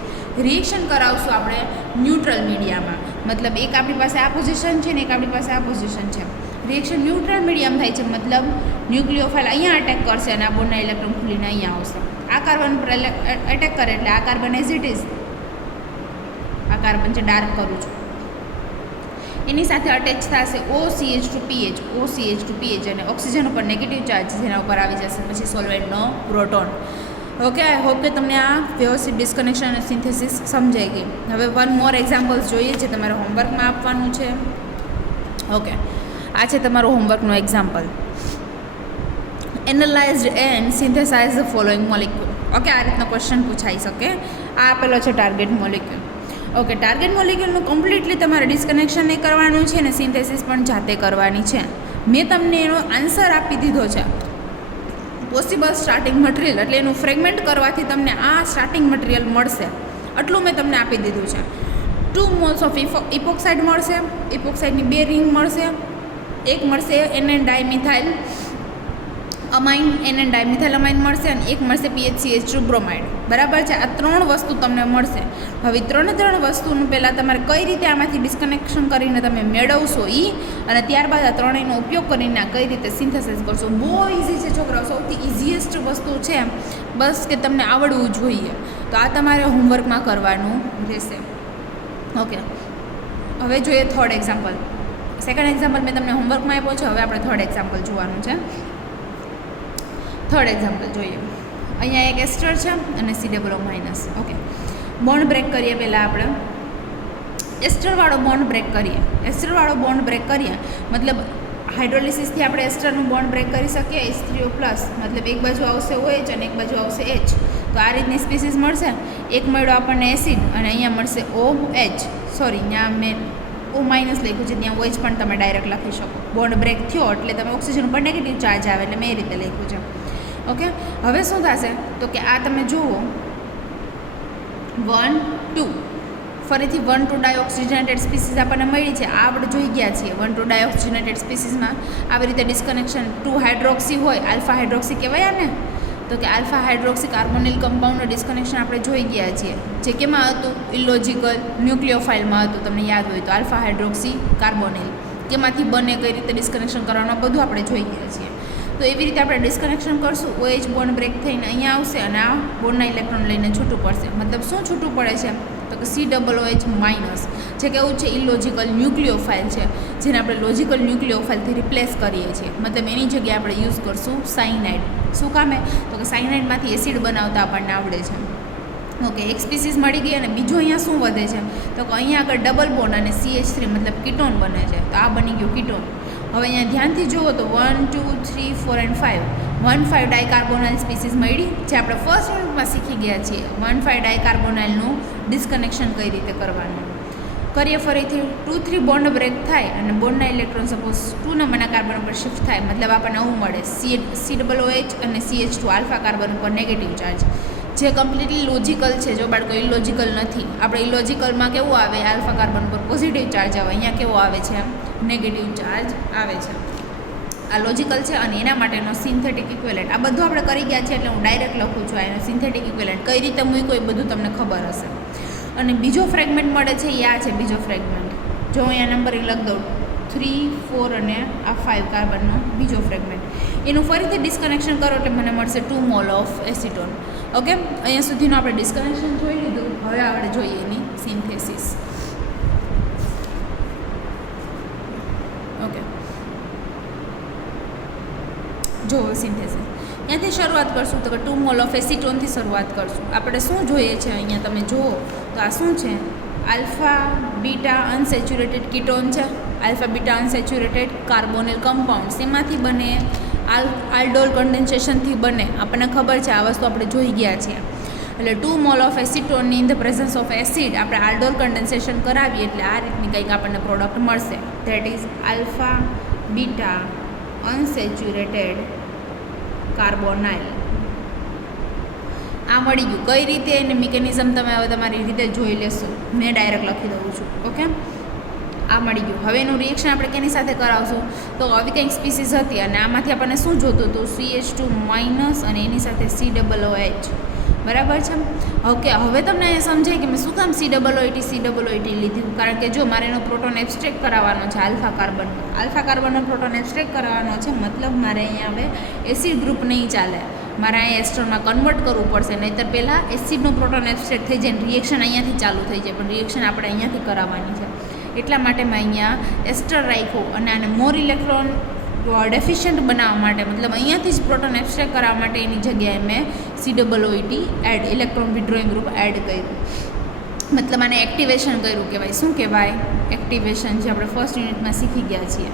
રિએક્શન કરાવશું આપણે ન્યુટ્રલ મીડિયામાં. મતલબ એક આપણી પાસે આ પોઝિશન છે ને એક આપણી પાસે આ પોઝિશન છે. રિએક્શન ન્યુટ્રલ મીડિયમ થાય છે, મતલબ ન્યુક્લિયોફાઇલ અહીંયા અટેક કરશે અને આ બોન્ડના ઇલેક્ટ્રોન ખુલીને અહીંયા આવશે. આ કાર્બન પર અટેક કરે એટલે આ કાર્બન એઝ ઇટ ઇઝ, આ કાર્બન છે ડાર્ક કરું છું, એની સાથે અટેચ થશે OCH2PH, OCH2PH અને ઓક્સિજન ઉપર નેગેટિવ ચાર્જ જેના ઉપર આવી જશે પછી સોલ્વેન્ટનો પ્રોટોન. ઓકે, આઈ હોપ કે તમને આ વ્યવસ્થિત ડિસ્કનેક્શન અને સિન્થેસિસ સમજાઈ ગઈ. હવે વન મોર એક્ઝામ્પલ્સ જોઈએ જે તમારે હોમવર્કમાં આપવાનું છે. ઓકે, આ છે તમારું હોમવર્કનું example. Analysed and synthesise the following molecule. Okay, આ રીતનો ક્વેશ્ચન પૂછાઈ શકે. આ આપેલો છે ટાર્ગેટ મોલિક્યુલ. ઓકે, ટાર્ગેટ મોલિક્યુલનું કમ્પ્લીટલી તમારે ડિસ્કનેક્શન એ કરવાનું છે અને સિન્થેસિસ પણ જાતે કરવાની છે. મેં તમને એનો આન્સર આપી દીધો છે. પોસિબલ સ્ટાર્ટિંગ મટીરિયલ એટલે એનું ફ્રેગમેન્ટ કરવાથી તમને આ સ્ટાર્ટિંગ મટીરિયલ મળશે, આટલું મેં તમને આપી દીધું છે. 2 મોલ્સ ઓફ ઇપોક્સાઇડ મળશે, ઇપોક્સાઇડની 2 રિંગ મળશે, એક મળશે NN ડાયમિથાઇલ અમાઇન, NN ડાયમિથાઇલ અમાઇન મળશે અને એક મળશે PHCH2 બ્રોમાઇડ. બરાબર છે, આ 3 વસ્તુ તમને મળશે. હવે 3 વસ્તુનું પહેલાં તમારે કઈ રીતે આમાંથી ડિસ્કનેક્શન કરીને તમે મેળવશો અને ત્યારબાદ આ ત્રણેયનો ઉપયોગ કરીને આ કઈ રીતે સિન્થેસિસ કરશો. બહુ ઇઝી છે છોકરાઓ, સૌથી ઇઝીએસ્ટ વસ્તુ છે, બસ કે તમને આવડવું જોઈએ. તો આ તમારે હોમવર્કમાં કરવાનું રહેશે. ઓકે, હવે જોઈએ થર્ડ એક્ઝામ્પલ. સેકન્ડ એક્ઝામ્પલ મેં તમને હોમવર્કમાં આપ્યો છે, હવે આપણે થર્ડ એક્ઝામ્પલ જોવાનું છે. થર્ડ એક્ઝામ્પલ જોઈએ. અહીંયા એક એસ્ટર છે અને COO-. ઓકે, બોન્ડ બ્રેક કરીએ. પહેલાં આપણે એસ્ટરવાળો બોન્ડ બ્રેક કરીએ. એસ્ટરવાળો બોન્ડ બ્રેક કરીએ મતલબ હાઇડ્રોલિસિસથી આપણે એસ્ટરનું બોન્ડ બ્રેક કરી શકીએ. H3O+, મતલબ એક બાજુ આવશે OH અને એક બાજુ આવશે H. તો આ રીતની સ્પીસીસ મળશે. એક મળ્યો આપણને એસિડ અને અહીંયા મળશે OH. સોરી, ત્યાં મેં O- લખ્યું છે, ત્યાં OH પણ તમે ડાયરેક્ટ લખી શકો. બોન્ડ બ્રેક થયો એટલે તમે ઓક્સિજન ઉપર નેગેટિવ ચાર્જ આવે એટલે મેં એ રીતે લખ્યું છે. ઓકે, હવે શું થશે તો કે આ તમે જુઓ 1 2 ફરીથી 1 2 ડાયોક્સિજનેટેડ સ્પીસીસ આપણને મળી છે. આ આપણે જોઈ ગયા છીએ. 1 2 ડાયોક્સિજનેટેડ સ્પીસીસમાં આવી રીતે ડિસ્કનેક્શન 2 હાઇડ્રોક્સી હોય, આલ્ફા હાઇડ્રોક્સી કહેવાય ને, તો કે આલ્ફા હાઇડ્રોક્સી કાર્બોનિલ કમ્પાઉન્ડનું ડિસ્કનેક્શન આપણે જોઈ ગયા છીએ. જે કેમાં હતું? ઇલોજિકલ ન્યુક્લિયોફાઇલમાં હતું, તમને યાદ હોય તો. આલ્ફા હાઇડ્રોક્સી કાર્બોનિલ કેમાંથી બને, કઈ રીતે ડિસ્કનેક્શન કરવાનું, બધું આપણે જોઈ ગયા છીએ. તો એવી રીતે આપણે ડિસ્કનેક્શન કરશું. OH બોન્ડ બ્રેક થઈને અહીંયા આવશે અને આ બોન્ડના ઇલેક્ટ્રોન લઈને છૂટું પડશે. મતલબ શું છૂટું પડે છે તો કે COOH-, જે કેવું છે ઇલોજિકલ ન્યુક્લિયોફાઇલ છે, જેને આપણે લોજિકલ ન્યુક્લિયોફાઇલથી રિપ્લેસ કરીએ છીએ. મતલબ એની જગ્યાએ આપણે યુઝ કરશું સાયનાઇડ. શું કામે તો કે સાયનાઇડમાંથી એસિડ બનાવતા આપણને આવડે છે. ઓકે, એક સ્પીસીસ મળી ગઈ અને બીજું અહીંયા શું વધે છે તો કે અહીંયા આગળ ડબલ બોન્ડ અને CH3 મતલબ કીટોન બને છે. તો આ બની ગયું કીટોન. હવે અહીંયા ધ્યાનથી જુઓ તો 1 2 3 4 અને 5 ડાયકાર્બોનાઇલ સ્પીસીસ મળી, જે આપણે ફર્સ્ટ યુનિટમાં શીખી ગયા છીએ. 1,5 ડાયકાર્બોનાઇલનું ડિસ્કનેક્શન કઈ રીતે કરવાનું કરીએ. ફરીથી 2 3 બોન્ડ બ્રેક થાય અને બોન્ડના ઇલેક્ટ્રોન સપોઝ 2 નંબરના કાર્બન ઉપર શિફ્ટ થાય, મતલબ આપણને આવું મળે COOH અને CH2 આલ્ફા કાર્બન ઉપર નેગેટિવ ચાર્જ, જે કમ્પ્લીટલી લોજિકલ છે. જો બાળકો ઇલોજિકલ નથી. આપણે ઇલોજિકલમાં કેવું આવે? આલ્ફા કાર્બન પર પોઝિટિવ ચાર્જ આવે, અહીંયા કેવો આવે છે? નેગેટિવ ચાર્જ આવે છે. આ લોજિકલ છે અને એના માટેનો સિન્થેટિક ઇક્વેલેન્ટ આ બધું આપણે કરી ગયા છે, એટલે હું ડાયરેક્ટ લખું છું. એનો સિન્થેટિક ઇક્વેલેન્ટ કઈ રીતે મૂક્યો એ બધું તમને ખબર હશે. અને બીજો ફ્રેગમેન્ટ મળે છે, એ આ છે બીજો ફ્રેગમેન્ટ. જો અહીંયા નંબરિંગ લખી દઉં 3 4 અને આ 5 કાર્બનનો બીજો ફ્રેગમેન્ટ. એનું ફરીથી ડિસ્કનેક્શન કરો એટલે મને મળશે 2 મોલ ઓફ એસિટોન. ઓકે, અહીંયા સુધીનું આપણે ડિસ્કનેક્શન જોઈ લીધું. હવે આપણે જોઈએ એની સિન્થેસિસ. ઓકે, જો સિન્થેસિસ ત્યાંથી શરૂઆત કરશું તો કે 2 મોલ ઓફ એસિટોનથી શરૂઆત કરશું. આપણે શું જોઈએ છે અહીંયા તમે જુઓ તો આ શું છે? આલ્ફા બીટા અનસેચ્યુરેટેડ કીટોન છે. Alpha beta unsaturated carbonyl compounds એમાંથી બને, આલ્ડોલ કન્ડેન્સેશનથી બને. આપણને ખબર છે, આ વસ્તુ આપણે જોઈ ગયા છીએ. એટલે 2 mole of acetone in the presence of acid આપણે આલ્ડોલ કન્ડેન્સેશન કરાવીએ એટલે આ રીતની કંઈક આપણને પ્રોડક્ટ મળશે. That is alpha beta unsaturated carbonyl. આ મળી ગયું. કઈ રીતે એની મિકેનિઝમ તમે હવે તમારી રીતે જોઈ લેશો. મેં ડાયરેક્ટ લખી દઉં છું. ઓકે, આ મળી ગયું. હવે એનું રિએક્શન આપણે કેની સાથે કરાવશું તો આવી કંઈક સ્પીસીસ હતી અને આમાંથી આપણને શું જોતું હતું? CH2- અને એની સાથે COOH. બરાબર છે. ઓકે, હવે તમને એ સમજાય કે મેં શું કામ COOT લીધું? કારણ કે જો મારે એનો પ્રોટોન એબ્સ્ટ્રેક્ટ કરાવવાનો છે આલ્ફા કાર્બનનો પ્રોટોન એબ્સ્ટ્રેક્ટ કરાવવાનો છે. મતલબ મારે અહીંયા હવે એસિડ ગ્રુપ નહીં ચાલે, મારે અહીંયા એસ્ટરમાં કન્વર્ટ કરવું પડશે. નહીંતર પહેલાં એસિડનું પ્રોટોન એબ્સ્ટ્રેક્ટ થઈ જાય, રિએક્શન અહીંયાથી ચાલુ થઈ જાય, પણ રિએક્શન આપણે અહીંયાથી કરાવવાની છે. એટલા માટે મેં અહીંયા એસ્ટર રાખ્યું અને આને મોર ઇલેક્ટ્રોન ડેફિશિયન્ટ બનાવવા માટે, મતલબ અહીંયાથી જ પ્રોટોન એબ્સ્ટ્રેક્ટ કરાવવા માટે એની જગ્યાએ મેં COOT add electron withdrawing group add કર્યું. મતલબ આને એક્ટિવેશન કર્યું કહેવાય. શું કહેવાય? એક્ટિવેશન, જે આપણે ફર્સ્ટ યુનિટમાં શીખી ગયા છીએ.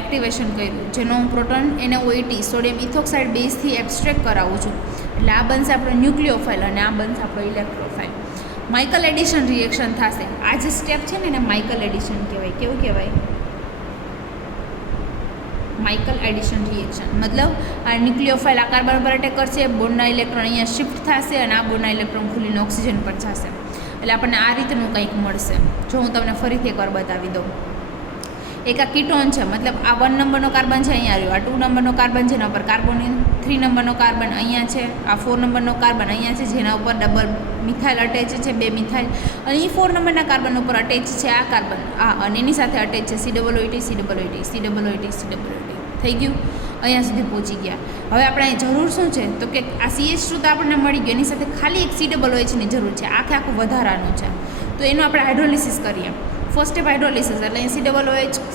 એક્ટિવેશન કર્યું, જેનો હું પ્રોટોન NaOH સોડિયમ ઇથોક્સાઇડ બેઝથી એબ્સ્ટ્રેક્ટ કરાવું છું. એટલે આ બનશે આપણો ન્યુક્લિયોફાઇલ અને આ બનશે આપણો ઇલેક્ટ્રોફાઇલ. માઇકલ એડિશન રિએક્શન થશે. આ જે સ્ટેપ છે ને એને માઇકલ એડિશન કહેવાય. કેવું કહેવાય? Michael addition reaction. મતલબ આ ન્યુક્લિયોફાઇલ આ કાર્બન પર અટેક કરશે, બોન્ડના ઇલેક્ટ્રોન અહીંયા શિફ્ટ થશે અને આ બોન્ડના ઇલેક્ટ્રોન ખુલીને ઓક્સિજન પર જશે. એટલે આપણને આ રીતનું કંઈક મળશે. જો હું તમને ફરીથી એકવાર બતાવી દઉં. એક આ કીટોન છે, મતલબ આ 1 નંબરનો કાર્બન છે અહીંયા આવ્યો, આ 2 નંબરનો કાર્બન છે, એના ઉપર કાર્બોનિલ, 3 નંબરનો કાર્બન અહીંયા છે, આ 4 નંબરનો કાર્બન અહીંયા છે, જેના ઉપર ડબલ મિથાઇલ અટેચ છે, 2 મિથાઇલ, અને એ 4 નંબરના કાર્બન ઉપર અટેચ છે આ કાર્બન, અને એની સાથે અટેચ છે COOH થઈ ગયું. અહીંયા સુધી પહોંચી ગયા. હવે આપણે અહીં જરૂર શું છે તો કે આ CH2 તો આપણને મળી ગયું, એની સાથે ખાલી એક COOHની જરૂર છે. આખું વધારાનું છે, તો એનું આપણે હાઇડ્રોલિસિસ કરીએ. ફર્સ્ટ સ્ટેપ હાઇડ્રોલિસિસ, એટલે અહીં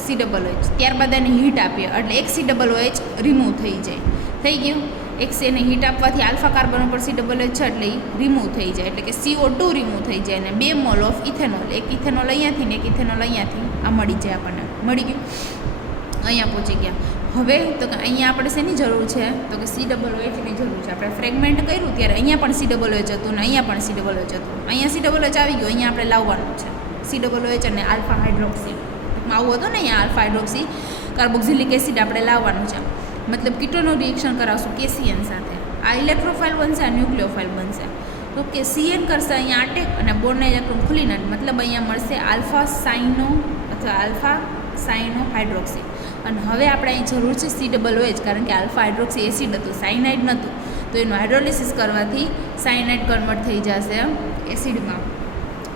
COOH, ત્યારબાદ એને હીટ આપીએ એટલે એક COOH રિમૂવ થઈ જાય. થઈ ગયું. એક એને હીટ આપવાથી આલ્ફા કાર્બન ઉપર COOH છે એટલે એ રિમૂવ થઈ જાય, એટલે કે CO2 રિમૂવ થઈ જાય અને 2 મોલ ઓફ ઇથેનોલ, એક ઇથેનોલ અહીંયાથી ને એક ઇથેનોલ અહીંયાથી આ મળી જાય આપણને. મળી ગયું. અહીંયા પહોંચી ગયા. હવે તો કે અહીંયા આપણે શેની જરૂર છે તો કે COOHની જરૂર છે. આપણે ફ્રેગમેન્ટ કર્યું ત્યારે અહીંયા પણ COOH હતું ને અહીંયા પણ COOH હતું. અહીંયા COOH આવી ગયું, અહીંયા આપણે લાવવાનું છે COOH અને આલ્ફા હાઇડ્રોક્સી. આવું હતું ને અહીંયા આલ્ફા હાઇડ્રોક્સી કાર્બોક્સિલિક એસિડ આપણે લાવવાનું છે. મતલબ કીટોનું રિએક્શન કરાવશું KCN સાથે. આ ઇલેક્ટ્રોફાઇલ બનશે, આ ન્યુક્લિયોફાઇલ બનશે. તો કે CN કરશે અહીંયા અટેક અને બોન્ડના ઇલેક્ટ્રોન ખુલીને, મતલબ અહીંયા મળશે આલ્ફા સાઇનો અથવા આલ્ફા સાઇનો હાઇડ્રોક્સી. અને હવે આપણે અહીં જરૂર છે COOH, કારણ કે આલ્ફા હાઇડ્રોક્સી એસિડ હતું, સાયનાઇડ નહોતું. તો એનું હાઇડ્રોલિસિસ કરવાથી સાયનાઇડ કન્વર્ટ થઈ જશે એસિડમાં.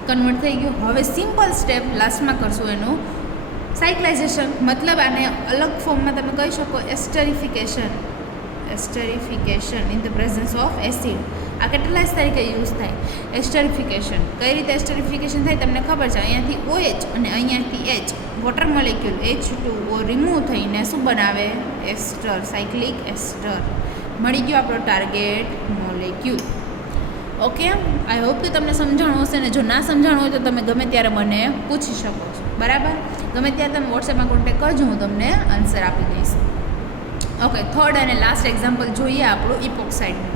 કન્વર્ટ થઈ ગયું. હવે સિમ્પલ સ્ટેપ લાસ્ટમાં કરશું એનું સાયક્લાઇઝેશન. મતલબ આને અલગ ફોર્મમાં તમે કહી શકો esterification in the presence of acid. આ કેટલાઇઝ તરીકે યુઝ થાય એસ્ટરિફિકેશન. કઈ રીતે એસ્ટરિફિકેશન થાય તમને ખબર છે? અહીંયાથી OH અને અહીંયાથી H, water molecule H2O remove થઈને શું બનાવે? એસ્ટર, સાયક્લિક એસ્ટર. મળી ગયો આપણો target molecule. Okay, I hope કે તમને સમજાણું હશે ને જો ના સમજાણું હોય તો તમે ગમે ત્યારે મને પૂછી શકો છો. બરાબર? ગમે ત્યારે તમે વોટ્સએપમાં કોન્ટેક્ટ કરજો, હું તમને આન્સર આપી દઈશ. ઓકે, થર્ડ અને લાસ્ટ એક્ઝામ્પલ જોઈએ આપણું ઇપોક્સાઇડનું.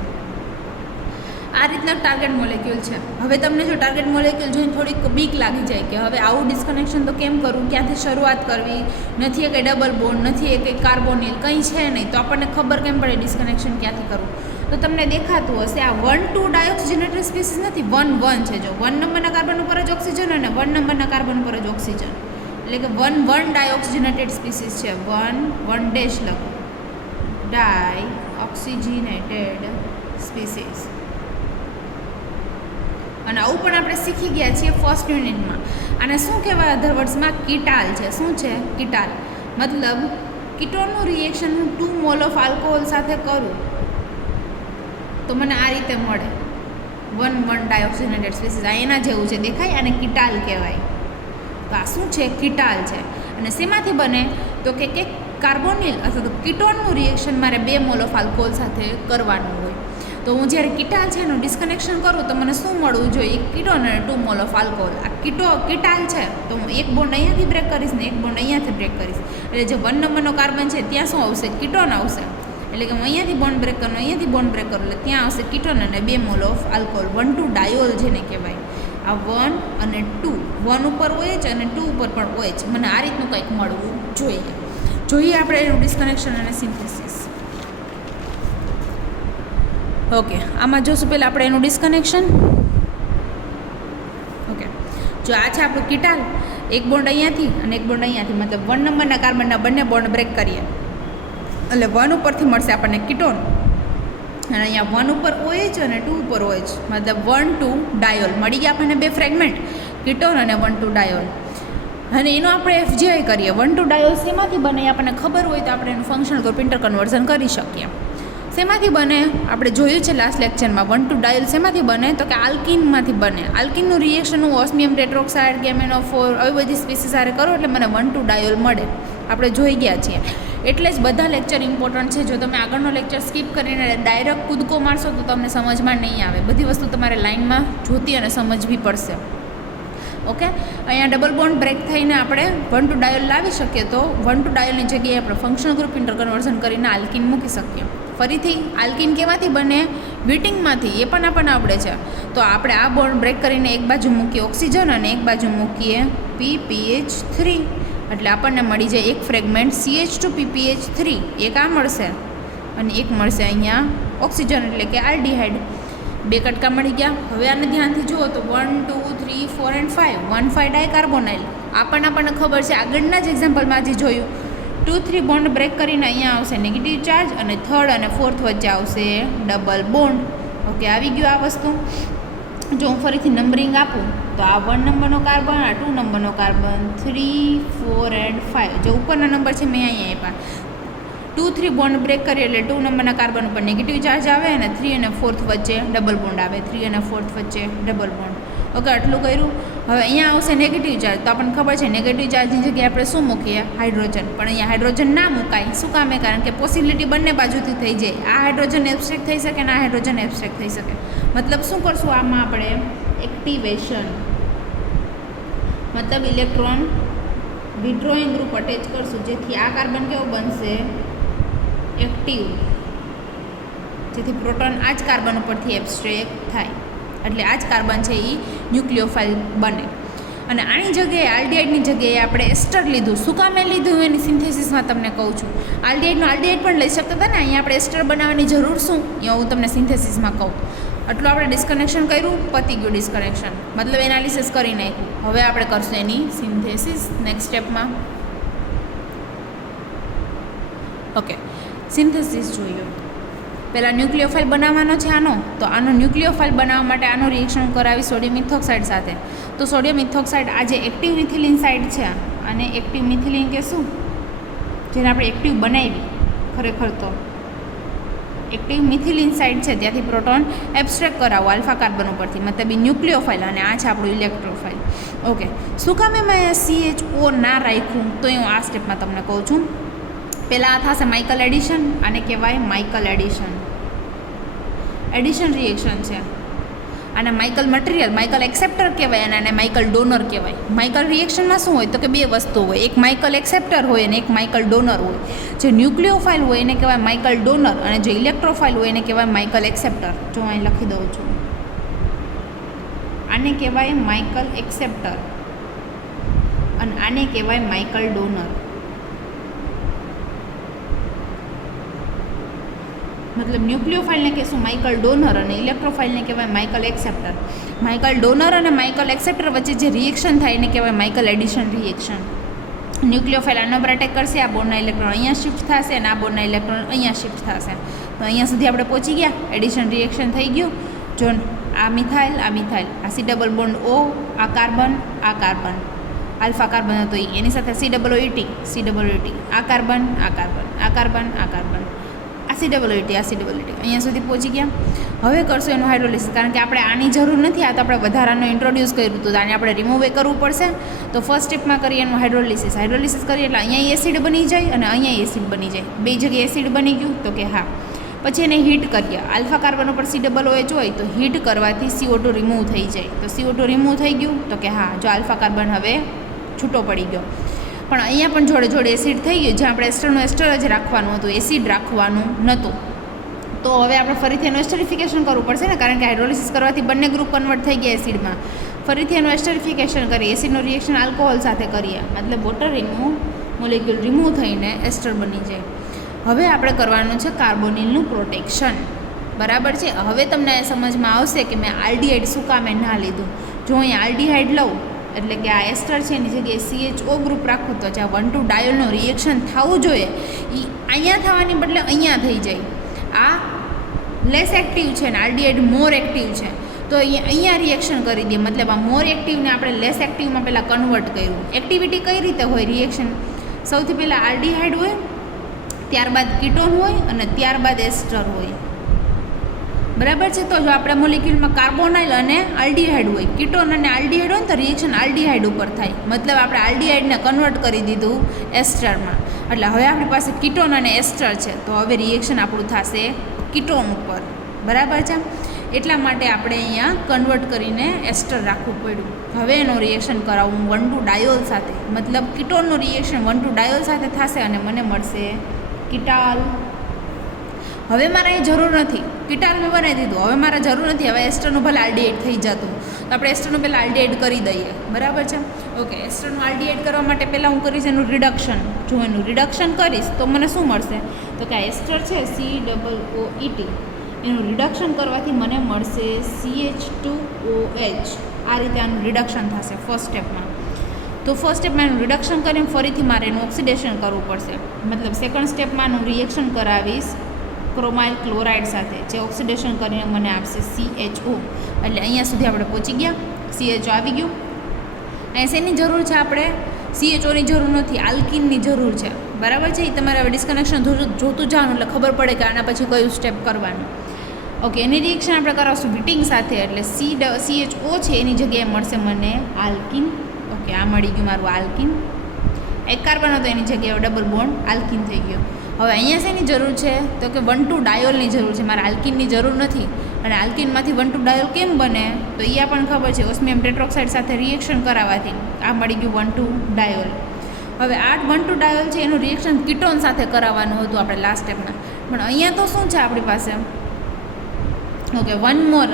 આ રીતના ટાર્ગેટ મોલેક્યુલ છે. હવે તમને જો ટાર્ગેટ મોલેક્યુલ જોઈને થોડીક બીક લાગી જાય કે હવે આવું ડિસ્કનેક્શન તો કેમ કરવું, ક્યાંથી શરૂઆત કરવી, નથી કંઈ ડબલ બોન્ડ, નથી કંઈ કાર્બોનિલ, કંઈ છે નહીં, તો આપણને ખબર કેમ પડે ડિસ્કનેક્શન ક્યાંથી કરવું? તો તમને દેખાતું હશે આ 1,2 ડાયોક્સિજનેટેડ સ્પીસીસ નથી, 1,1 છે. જો 1 નંબરના કાર્બન ઉપર જ ઓક્સિજન અને 1 નંબરના કાર્બન ઉપર જ ઓક્સિજન, એટલે કે 1,1 ડાયોક્સિજનેટેડ સ્પીસીસ છે. 1 ડેશ લખો, ડાયોક્સિજનેટેડ સ્પીસીસ. અને આવું પણ આપણે શીખી ગયા છીએ ફર્સ્ટ યુનિટમાં. અને શું કહેવાય અધર વર્ડ્સમાં? કીટાલ છે. શું છે? કીટાલ. મતલબ કીટોનનું રિએક્શન હું 2 મોલ ઓફ આલ્કોહોલ સાથે કરું તો મને આ રીતે મળે 1,1 ડાયોક્સિજનેટેડ સ્પીસીસ. આ એના જેવું છે, દેખાય? આને કીટાલ કહેવાય. તો આ શું છે? કીટાલ છે. અને શેમાંથી બને તો કે કાર્બોનિલ અથવા તો કીટોનનું રિએક્શન મારે 2 મોલ ઓફ આલ્કોહોલ સાથે કરવાનું હોય. તો હું જ્યારે કીટાલ છે એનું ડિસ્કનેક્શન કરું તો મને શું મળવું જોઈએ? એક કીટોન અને 2 મોલ ઓફ આલ્કોહોલ. આ કીટાલ છે તો હું એક બોન્ડ અહીંયાથી બ્રેક કરીશ ને એક બોન્ડ અહીંયાથી બ્રેક કરીશ, એટલે જે 1 નંબરનો કાર્બન છે ત્યાં શું આવશે? કીટોન આવશે. એટલે કે હું અહીંયાથી બોન્ડ બ્રેક કરું, અહીંયાથી બોન્ડ બ્રેક કરું, એટલે ત્યાં આવશે કીટોન અને 2 મોલ ઓફ આલ્કોહોલ. 1,2 ડાયોલ જેને કહેવાય. આ 1 અને 2, 1 ઉપર OH અને 2 ઉપર પણ OH. મને આ રીતનું કંઈક મળવું જોઈએ આપણે એનું ડિસ્કનેક્શન અને સિન્થેસિસ. ઓકે, આમાં જોશું પહેલાં આપણે એનું ડિસ્કનેક્શન. ઓકે, જો આ છે આપણું કીટાલ, એક બોન્ડ અહીંયાથી અને એક બોન્ડ અહીંયાથી, મતલબ 1 નંબરના કાર્બનના બંને બોન્ડ બ્રેક કરીએ એટલે 1 ઉપરથી મળશે આપણને કીટોન અને અહીંયા 1 ઉપર OH અને 2 ઉપર OH, મતલબ 1,2 ડાયોલ. મળી ગયા આપણને 2 ફ્રેગમેન્ટ, કીટોન અને 1,2 ડાયોલ. અને એનો આપણે FGI કરીએ. 1,2 ડાયોલ શેમાંથી બને આપણને ખબર હોય તો આપણે એનું ફંક્શનલ ગ્રુપ ઇન્ટરકન્વર્ઝન કરી શકીએ. શેમાંથી બને? આપણે જોયું છે લાસ્ટ લેક્ચરમાં. 1,2 ડાયોલ શેમાંથી બને તો કે આલ્કિનમાંથી બને. આલ્કિનનું રિએક્શન હું ઓસ્મિયમ ટેટ્રોક્સાઇડ કે MnO4 આવી બધી સ્પીસીસ સાથે કરું એટલે મને 1,2 ડાયોલ મળે. આપણે જોઈ ગયા છીએ. એટલે જ બધા લેક્ચર ઇમ્પોર્ટન્ટ છે. જો તમે આગળનો લેક્ચર સ્કીપ કરીને ડાયરેક્ટ કૂદકો મારશો તો તમને સમજમાં નહીં આવે. બધી વસ્તુ તમારે લાઇનમાં જોતી અને સમજવી પડશે. ઓકે, અહીંયા ડબલ બોન્ડ બ્રેક થઈને આપણે 1 to ડાયોલ લાવી શકીએ, તો 1 to ડાયોલની જગ્યાએ આપણે ફંક્શનલ ગ્રુપ ઇન્ટરકન્વર્ઝન કરીને આલ્કીન મૂકી શકીએ. ફરીથી આલ્કીન કેમાંથી બને? બ્યુટિનમાંથી. એ પણ આપણને આવડે છે. તો આપણે આ બોન્ડ બ્રેક કરીને એક બાજુ મૂકીએ ઓક્સિજન અને એક બાજુ મૂકીએ PPH3, એટલે આપણને મળી જાય એક ફ્રેગમેન્ટ CH2PPH3, એક આ મળશે અને એક મળશે અહીંયા ઓક્સિજન એટલે કે આલ્ડીહાઇડ. 2 કટકા મળી ગયા. હવે આને ધ્યાનથી જુઓ તો 1 2 3 4 and 5 1,5 ડાયકાર્બોનાઇલ. આપણને ખબર છે આગળના જ એક્ઝામ્પલમાં જે જોયું 2 3 બોન્ડ બ્રેક કરીને અહીંયા આવશે નેગેટિવ ચાર્જ અને થર્ડ અને ફોર્થ વચ્ચે આવશે ડબલ બોન્ડ. ઓકે, આવી ગયું આ વસ્તુ. જો હું ફરીથી નંબરિંગ આપું તો આ 1 નંબરનો કાર્બન, આ 2 નંબરનો કાર્બન, 3 4 and 5. જે ઉપરના નંબર છે મેં અહીંયા આપ્યા. 2 3 બોન્ડ બ્રેક કરીએ એટલે 2 નંબરના કાર્બન ઉપર નેગેટિવ ચાર્જ આવે અને 3 અને 4th વચ્ચે ડબલ બોન્ડ આવે. 3 અને 4th વચ્ચે ડબલ બોન્ડ. ઓકે, આટલું કર્યું. હવે અહીંયા આવશે નેગેટિવ ચાર્જ. તો આપણને ખબર છે નેગેટિવ ચાર્જની જગ્યાએ આપણે શું મૂકીએ? હાઇડ્રોજન. પણ અહીંયા હાઇડ્રોજન ના મુકાય. શું કામે? કારણ કે પોસિબિલિટી બંને બાજુથી થઈ જાય. આ હાઇડ્રોજન એબ્સ્ટ્રેક્ટ થઈ શકે અને આ હાઇડ્રોજન એબ્સ્ટ્રેક્ટ થઈ શકે. મતલબ શું કરશું આમાં આપણે? એક્ટિવેશન. મતલબ ઇલેક્ટ્રોન વિડ્રોઈંગ ગ્રુપ અટેચ કરશું, જેથી આ કાર્બન કેવો બનશે? એક્ટિવ. જેથી પ્રોટોન આ જ કાર્બન ઉપરથી એબ્સ્ટ્રેક્ટ થાય, એટલે આ જ કાર્બન છે એ ન્યુક્લિયોફાઇલ બને. અને આની જગ્યાએ આલ્ડીહાઇડની જગ્યાએ આપણે એસ્ટર લીધું. શું કામે લીધું એની સિન્થેસિસમાં તમને કહું છું. આલ્ડીહાઇડનું આલ્ડીહાઇડ પણ લઈ શકતા હતા ને, અહીંયા આપણે એસ્ટર બનાવવાની જરૂર શું? અહીંયા હું તમને સિન્થેસિસમાં કહું. આટલું આપણે ડિસ્કનેક્શન કર્યું, પતી ગયું ડિસ્કનેક્શન, મતલબ એનાલિસિસ કરી નાખ્યું. હવે આપણે કરશું એની સિન્થેસિસ નેક્સ્ટ સ્ટેપમાં. ઓકે, સિન્થેસિસ જોઈએ. પહેલાં ન્યુક્લિયોફાઇલ બનાવવાનો છે આનો. તો આનો ન્યુક્લિયોફાઇલ બનાવવા માટે આનું રિએક્શન કરાવી સોડિયમ મિથોક્સાઇડ સાથે. તો સોડિયમ મિથોક્સાઇડ આ જે એક્ટિવ મિથિલિન સાઇડ છે, અને એક્ટિવ મિથિલિન કે શું, જેને આપણે એક્ટિવ બનાવી ખરેખર તો એક્ટિવ મિથિલિન સાઇડ છે, ત્યાંથી પ્રોટોન એબ્સ્ટ્રેક્ટ કરાવો આલ્ફા કાર્બન ઉપરથી, મતલબ એ ન્યુક્લિયોફાઇલ, અને આ છે આપણું ઇલેક્ટ્રોફાઇલ. ઓકે, શું કામ એમાં CHO ના રાખ્યું? તો હું આ સ્ટેપમાં તમને કહું છું. પહેલાં આ થશે માઇકલ એડિશન. આને કહેવાય માઇકલ એડિશન. એડિશન રિએક્શન છે. અને માઇકલ મટીરિયલ, માઇકલ એક્સેપ્ટર કહેવાય અને આને માઇકલ ડોનર કહેવાય. માઇકલ રિએક્શનમાં શું હોય? તો કે 2 વસ્તુ હોય. એક માઇકલ એક્સેપ્ટર હોય અને એક માઇકલ ડોનર હોય. જે ન્યુક્લિયોફાઇલ હોય એને કહેવાય માઇકલ ડોનર, અને જે ઇલેક્ટ્રોફાઇલ હોય એને કહેવાય માઇકલ એક્સેપ્ટર. જો અહીં લખી દઉં છું. આને કહેવાય માઇકલ એક્સેપ્ટર અને આને કહેવાય માઇકલ ડોનર. મતલબ ન્યુક્લિયોફાઇલને કહેશું માઇકલ ડોનર અને ઇલેક્ટ્રોફાઇલને કહેવાય માઇકલ એક્સેપ્ટર. માઇકલ ડોનર અને માઇકલ એક્સેપ્ટર વચ્ચે જે રિએક્શન થાય એને કહેવાય માઇકલ એડિશન રિએક્શન. ન્યુક્લિયોફાઇલ આના પર અટેક કરશે, આ બોન્ડના ઇલેક્ટ્રોન અહીંયા શિફ્ટ થશે અને આ બોન્ડના ઇલેક્ટ્રોન અહીંયા શિફ્ટ થશે. તો અહીંયા સુધી આપણે પહોંચી ગયા. એડિશન રિએક્શન થઈ ગયું. જો આ મિથાઇલ, આ C ડબલ બોન્ડ O, આ કાર્બન, આલ્ફા કાર્બન હતો એની સાથે COOT, આ કાર્બન, આ કાર્બન, આ COOT, અહીંયા સુધી પહોંચી ગયા. હવે કરશું એનું હાઇડ્રોલિસિસ, કારણ કે આપણે આની જરૂર નથી. આ તો આપણે વધારાનું ઇન્ટ્રોડ્યુસ કર્યું હતું, તો આને આપણે રિમૂવ કરવું પડશે. તો ફર્સ્ટ સ્ટેપમાં કરીએ એનું હાઇડ્રોલિસિસ કરીએ એટલે અહીંયા એસિડ બની જાય અને અહીંયા એસિડ બની જાય. 2 જગ્યાએ એસિડ બની ગયું? તો કે હા. પછી એને હીટ કરીએ. આલ્ફા કાર્બન ઉપર COOH હોય તો હીટ કરવાથી CO2 રિમૂવ થઈ જાય. તો CO2 રિમૂવ થઈ ગયું? તો કે હા. જો આલ્ફા કાર્બન હવે છૂટો પડી ગયો. પણ અહીંયા પણ જોડે જોડે એસિડ થઈ ગયું. જ્યાં આપણે એસ્ટરનું એસ્ટર જ રાખવાનું હતું, એસિડ રાખવાનું નહોતું. તો હવે આપણે ફરીથી એનું એસ્ટરિફિકેશન કરવું પડશે ને, કારણ કે હાઇડ્રોલિસિસ કરવાથી બંને ગ્રુપ કન્વર્ટ થઈ ગયા એસિડમાં. ફરીથી એનું એસ્ટરિફિકેશન કરીએ. એસિડનું રિએક્શન આલ્કોહોલ સાથે કરીએ, મતલબ વોટરનું મોલેક્યુલ રિમૂવ થઈને એસ્ટર બની જાય. હવે આપણે કરવાનું છે કાર્બોનિલનું પ્રોટેક્શન. બરાબર છે? હવે તમને સમજમાં આવશે કે મેં આલ્ડીહાઇડ શું કામે ના લીધું. જો અહીં આલ્ડીહાઇડ લઉં એટલે કે આ એસ્ટર છે એની જગ્યાએ CHO ગ્રુપ રાખું તો જ્યાં 1 to ડાયોલનું રિએક્શન થવું જોઈએ એ અહીંયા થવાની બદલે અહીંયા થઈ જાય. આ લેસ એક્ટિવ છે ને આલ્ડીહાઇડ મોર એક્ટિવ છે, તો અહીંયા રિએક્શન કરી દઈએ. મતલબ આ મોર એક્ટિવને આપણે લેસ એક્ટિવમાં પહેલાં કન્વર્ટ કર્યું. એક્ટિવિટી કઈ રીતે હોય રિએક્શન? સૌથી પહેલાં આલ્ડીહાઇડ હોય, ત્યારબાદ કીટોન હોય અને ત્યારબાદ એસ્ટર હોય. બરાબર છે? તો જો આપણા મોલેક્યુલમાં કાર્બોનાઇલ અને આલ્ડીહાઇડ હોય, કીટોન અને આલ્ડીહાઇડ હોય ને તો રિએક્શન આલ્ડીહાઇડ ઉપર થાય. મતલબ આપણે આલ્ડીહાઇડને કન્વર્ટ કરી દીધું એસ્ટરમાં. એટલે હવે આપણી પાસે કીટોન અને એસ્ટર છે, તો હવે રિએક્શન આપણું થશે કીટોન ઉપર. બરાબર છે? એટલા માટે આપણે અહીંયા કન્વર્ટ કરીને એસ્ટર રાખવું પડ્યું. હવે એનું રિએક્શન કરાવું 1,2 ડાયોલ સાથે, મતલબ કીટોનનું રિએક્શન 1,2 ડાયોલ સાથે થશે અને મને મળશે કીટાલ. હવે મારે અહીં જરૂર નથી, કીટાલ મેં બનાવી દીધું, હવે મારે જરૂર નથી, હવે એસ્ટરનું ભલે આલ્ડીહાઇડ થઈ જતું, તો આપણે એસ્ટરનું પહેલાં આલ્ડીહાઇડ કરી દઈએ, બરાબર છે. ઓકે, એસ્ટરનું આલ્ડીહાઇડ કરવા માટે પહેલાં હું કરીશ એનું રિડક્શન. જો એનું રિડક્શન કરીશ તો મને શું મળશે, તો કે આ એસ્ટર છે COOET, એનું રિડક્શન કરવાથી મને મળશે CH2OH. આ રીતે આનું રિડક્શન થશે ફર્સ્ટ સ્ટેપમાં. તો ફર્સ્ટ સ્ટેપમાં એનું રિડક્શન કરીને ફરીથી મારે એનું ઓક્સિડેશન કરવું પડશે, મતલબ સેકન્ડ સ્ટેપમાં એનું રિએક્શન કરાવીશ ક્રોમાઇલ ક્લોરાઇડ સાથે, જે ઓક્સિડેશન કરીને મને આપશે CHO. એટલે અહીંયા સુધી આપણે પહોંચી ગયા, CHO આવી ગયું. અહીંયા શેની જરૂર છે, આપણે CHOની જરૂર નથી, આલ્કિનની જરૂર છે, બરાબર છે. એ તમારે હવે ડિસ્કનેક્શન જોતું જવાનું એટલે ખબર પડે કે આના પછી કયું સ્ટેપ કરવાનું. ઓકે, એની રિએક્શન આપણે કરાવશું વિટિંગ સાથે, એટલે CHO છે એની જગ્યાએ મળશે મને આલ્કિન. ઓકે, આ મળી ગયું મારું આલ્કિન. એક કાર્બન હતો એની જગ્યાએ ડબલ બોન્ડ આલ્કિન થઈ ગયો. હવે અહીંયા શેની જરૂર છે, તો કે 1,2 ડાયોલની જરૂર છે, મારે આલ્કિનની જરૂર નથી. અને આલ્કિનમાંથી 1,2 ડાયોલ કેમ બને, તો એ પણ ખબર છે, ઓસ્મિયમ ટેટ્રોક્સાઇડ સાથે રિએક્શન કરાવવાથી આ મળી ગયું 1,2 ડાયોલ. હવે આ 1,2 ડાયોલ છે એનું રિએક્શન કીટોન સાથે કરાવવાનું હતું આપણે લાસ્ટ સ્ટેપમાં, પણ અહીંયા તો શું છે આપણી પાસે. ઓકે, વન મોર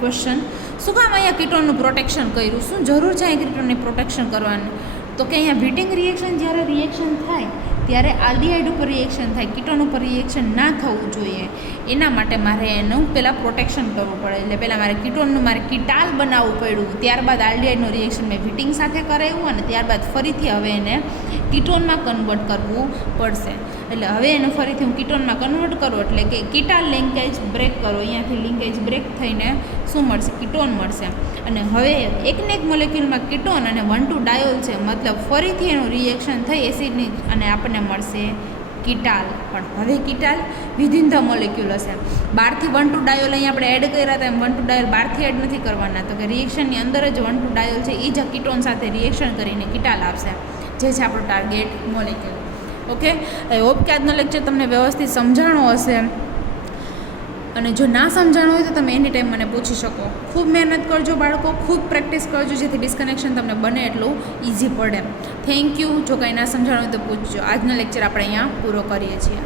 ક્વેશ્ચન, શું કામ અહીંયા કીટોનનું પ્રોટેક્શન કર્યું, શું જરૂર છે અહીંયા કીટોનની પ્રોટેક્શન કરવાની, તો કે અહીંયા વિટિંગ રિએક્શન જ્યારે રિએક્શન થાય ત્યારે આલ્ડીહાઇડ ઉપર રિએક્શન થાય, કીટોન ઉપર રિએક્શન ના થવું જોઈએ, એના માટે મારે એનું પહેલાં પ્રોટેક્શન કરવું પડે. એટલે પહેલાં મારે કીટોનનું મારે કીટાલ બનાવવું પડ્યું, ત્યારબાદ આલ્ડીહાઇડનું રિએક્શન મેં વિટિંગ સાથે કરાવ્યું અને ત્યારબાદ ફરીથી હવે એને કીટોનમાં કન્વર્ટ કરવું પડશે. એટલે હવે એને ફરીથી હું કીટોનમાં કન્વર્ટ કરું એટલે કે કીટાલ લિંકેજ બ્રેક કરો, અહીંયાથી લિંકેજ બ્રેક થઈને શું મળશે, કીટોન મળશે. અને હવે એકને એક મોલેક્યુલમાં કીટોન અને 1,2 ડાયોલ છે, મતલબ ફરીથી એનું રિએક્શન થઈ એસિડની અને આપણને મળશે કીટાલ. પણ હવે કીટાલ વિધિન ધ મોલેક્યુલ હશે, બહારથી 1,2 ડાયોલ અહીં આપણે એડ કર્યા હતા એમ 1,2 ડાયોલ બહારથી એડ નથી કરવાના, તો કે રિએક્શનની અંદર જ 1,2 ડાયોલ છે એ જ કીટોન સાથે રિએક્શન કરીને કીટાલ આપશે, જે છે આપણો target molecule. Okay, I hope કે આજનો લેક્ચર તમને વ્યવસ્થિત સમજાણો હશે, અને જો ના સમજાણું હોય તો તમે એની ટાઈમ મને પૂછી શકો. ખૂબ મહેનત કરજો બાળકો, ખૂબ પ્રેક્ટિસ કરજો, જેથી ડિસ્કનેક્શન તમને બને એટલું ઇઝી પડે. Thank you. જો કંઈ ના સમજાણું હોય તો પૂછજો. આજનો લેક્ચર આપણે અહીંયા પૂરો કરીએ છીએ.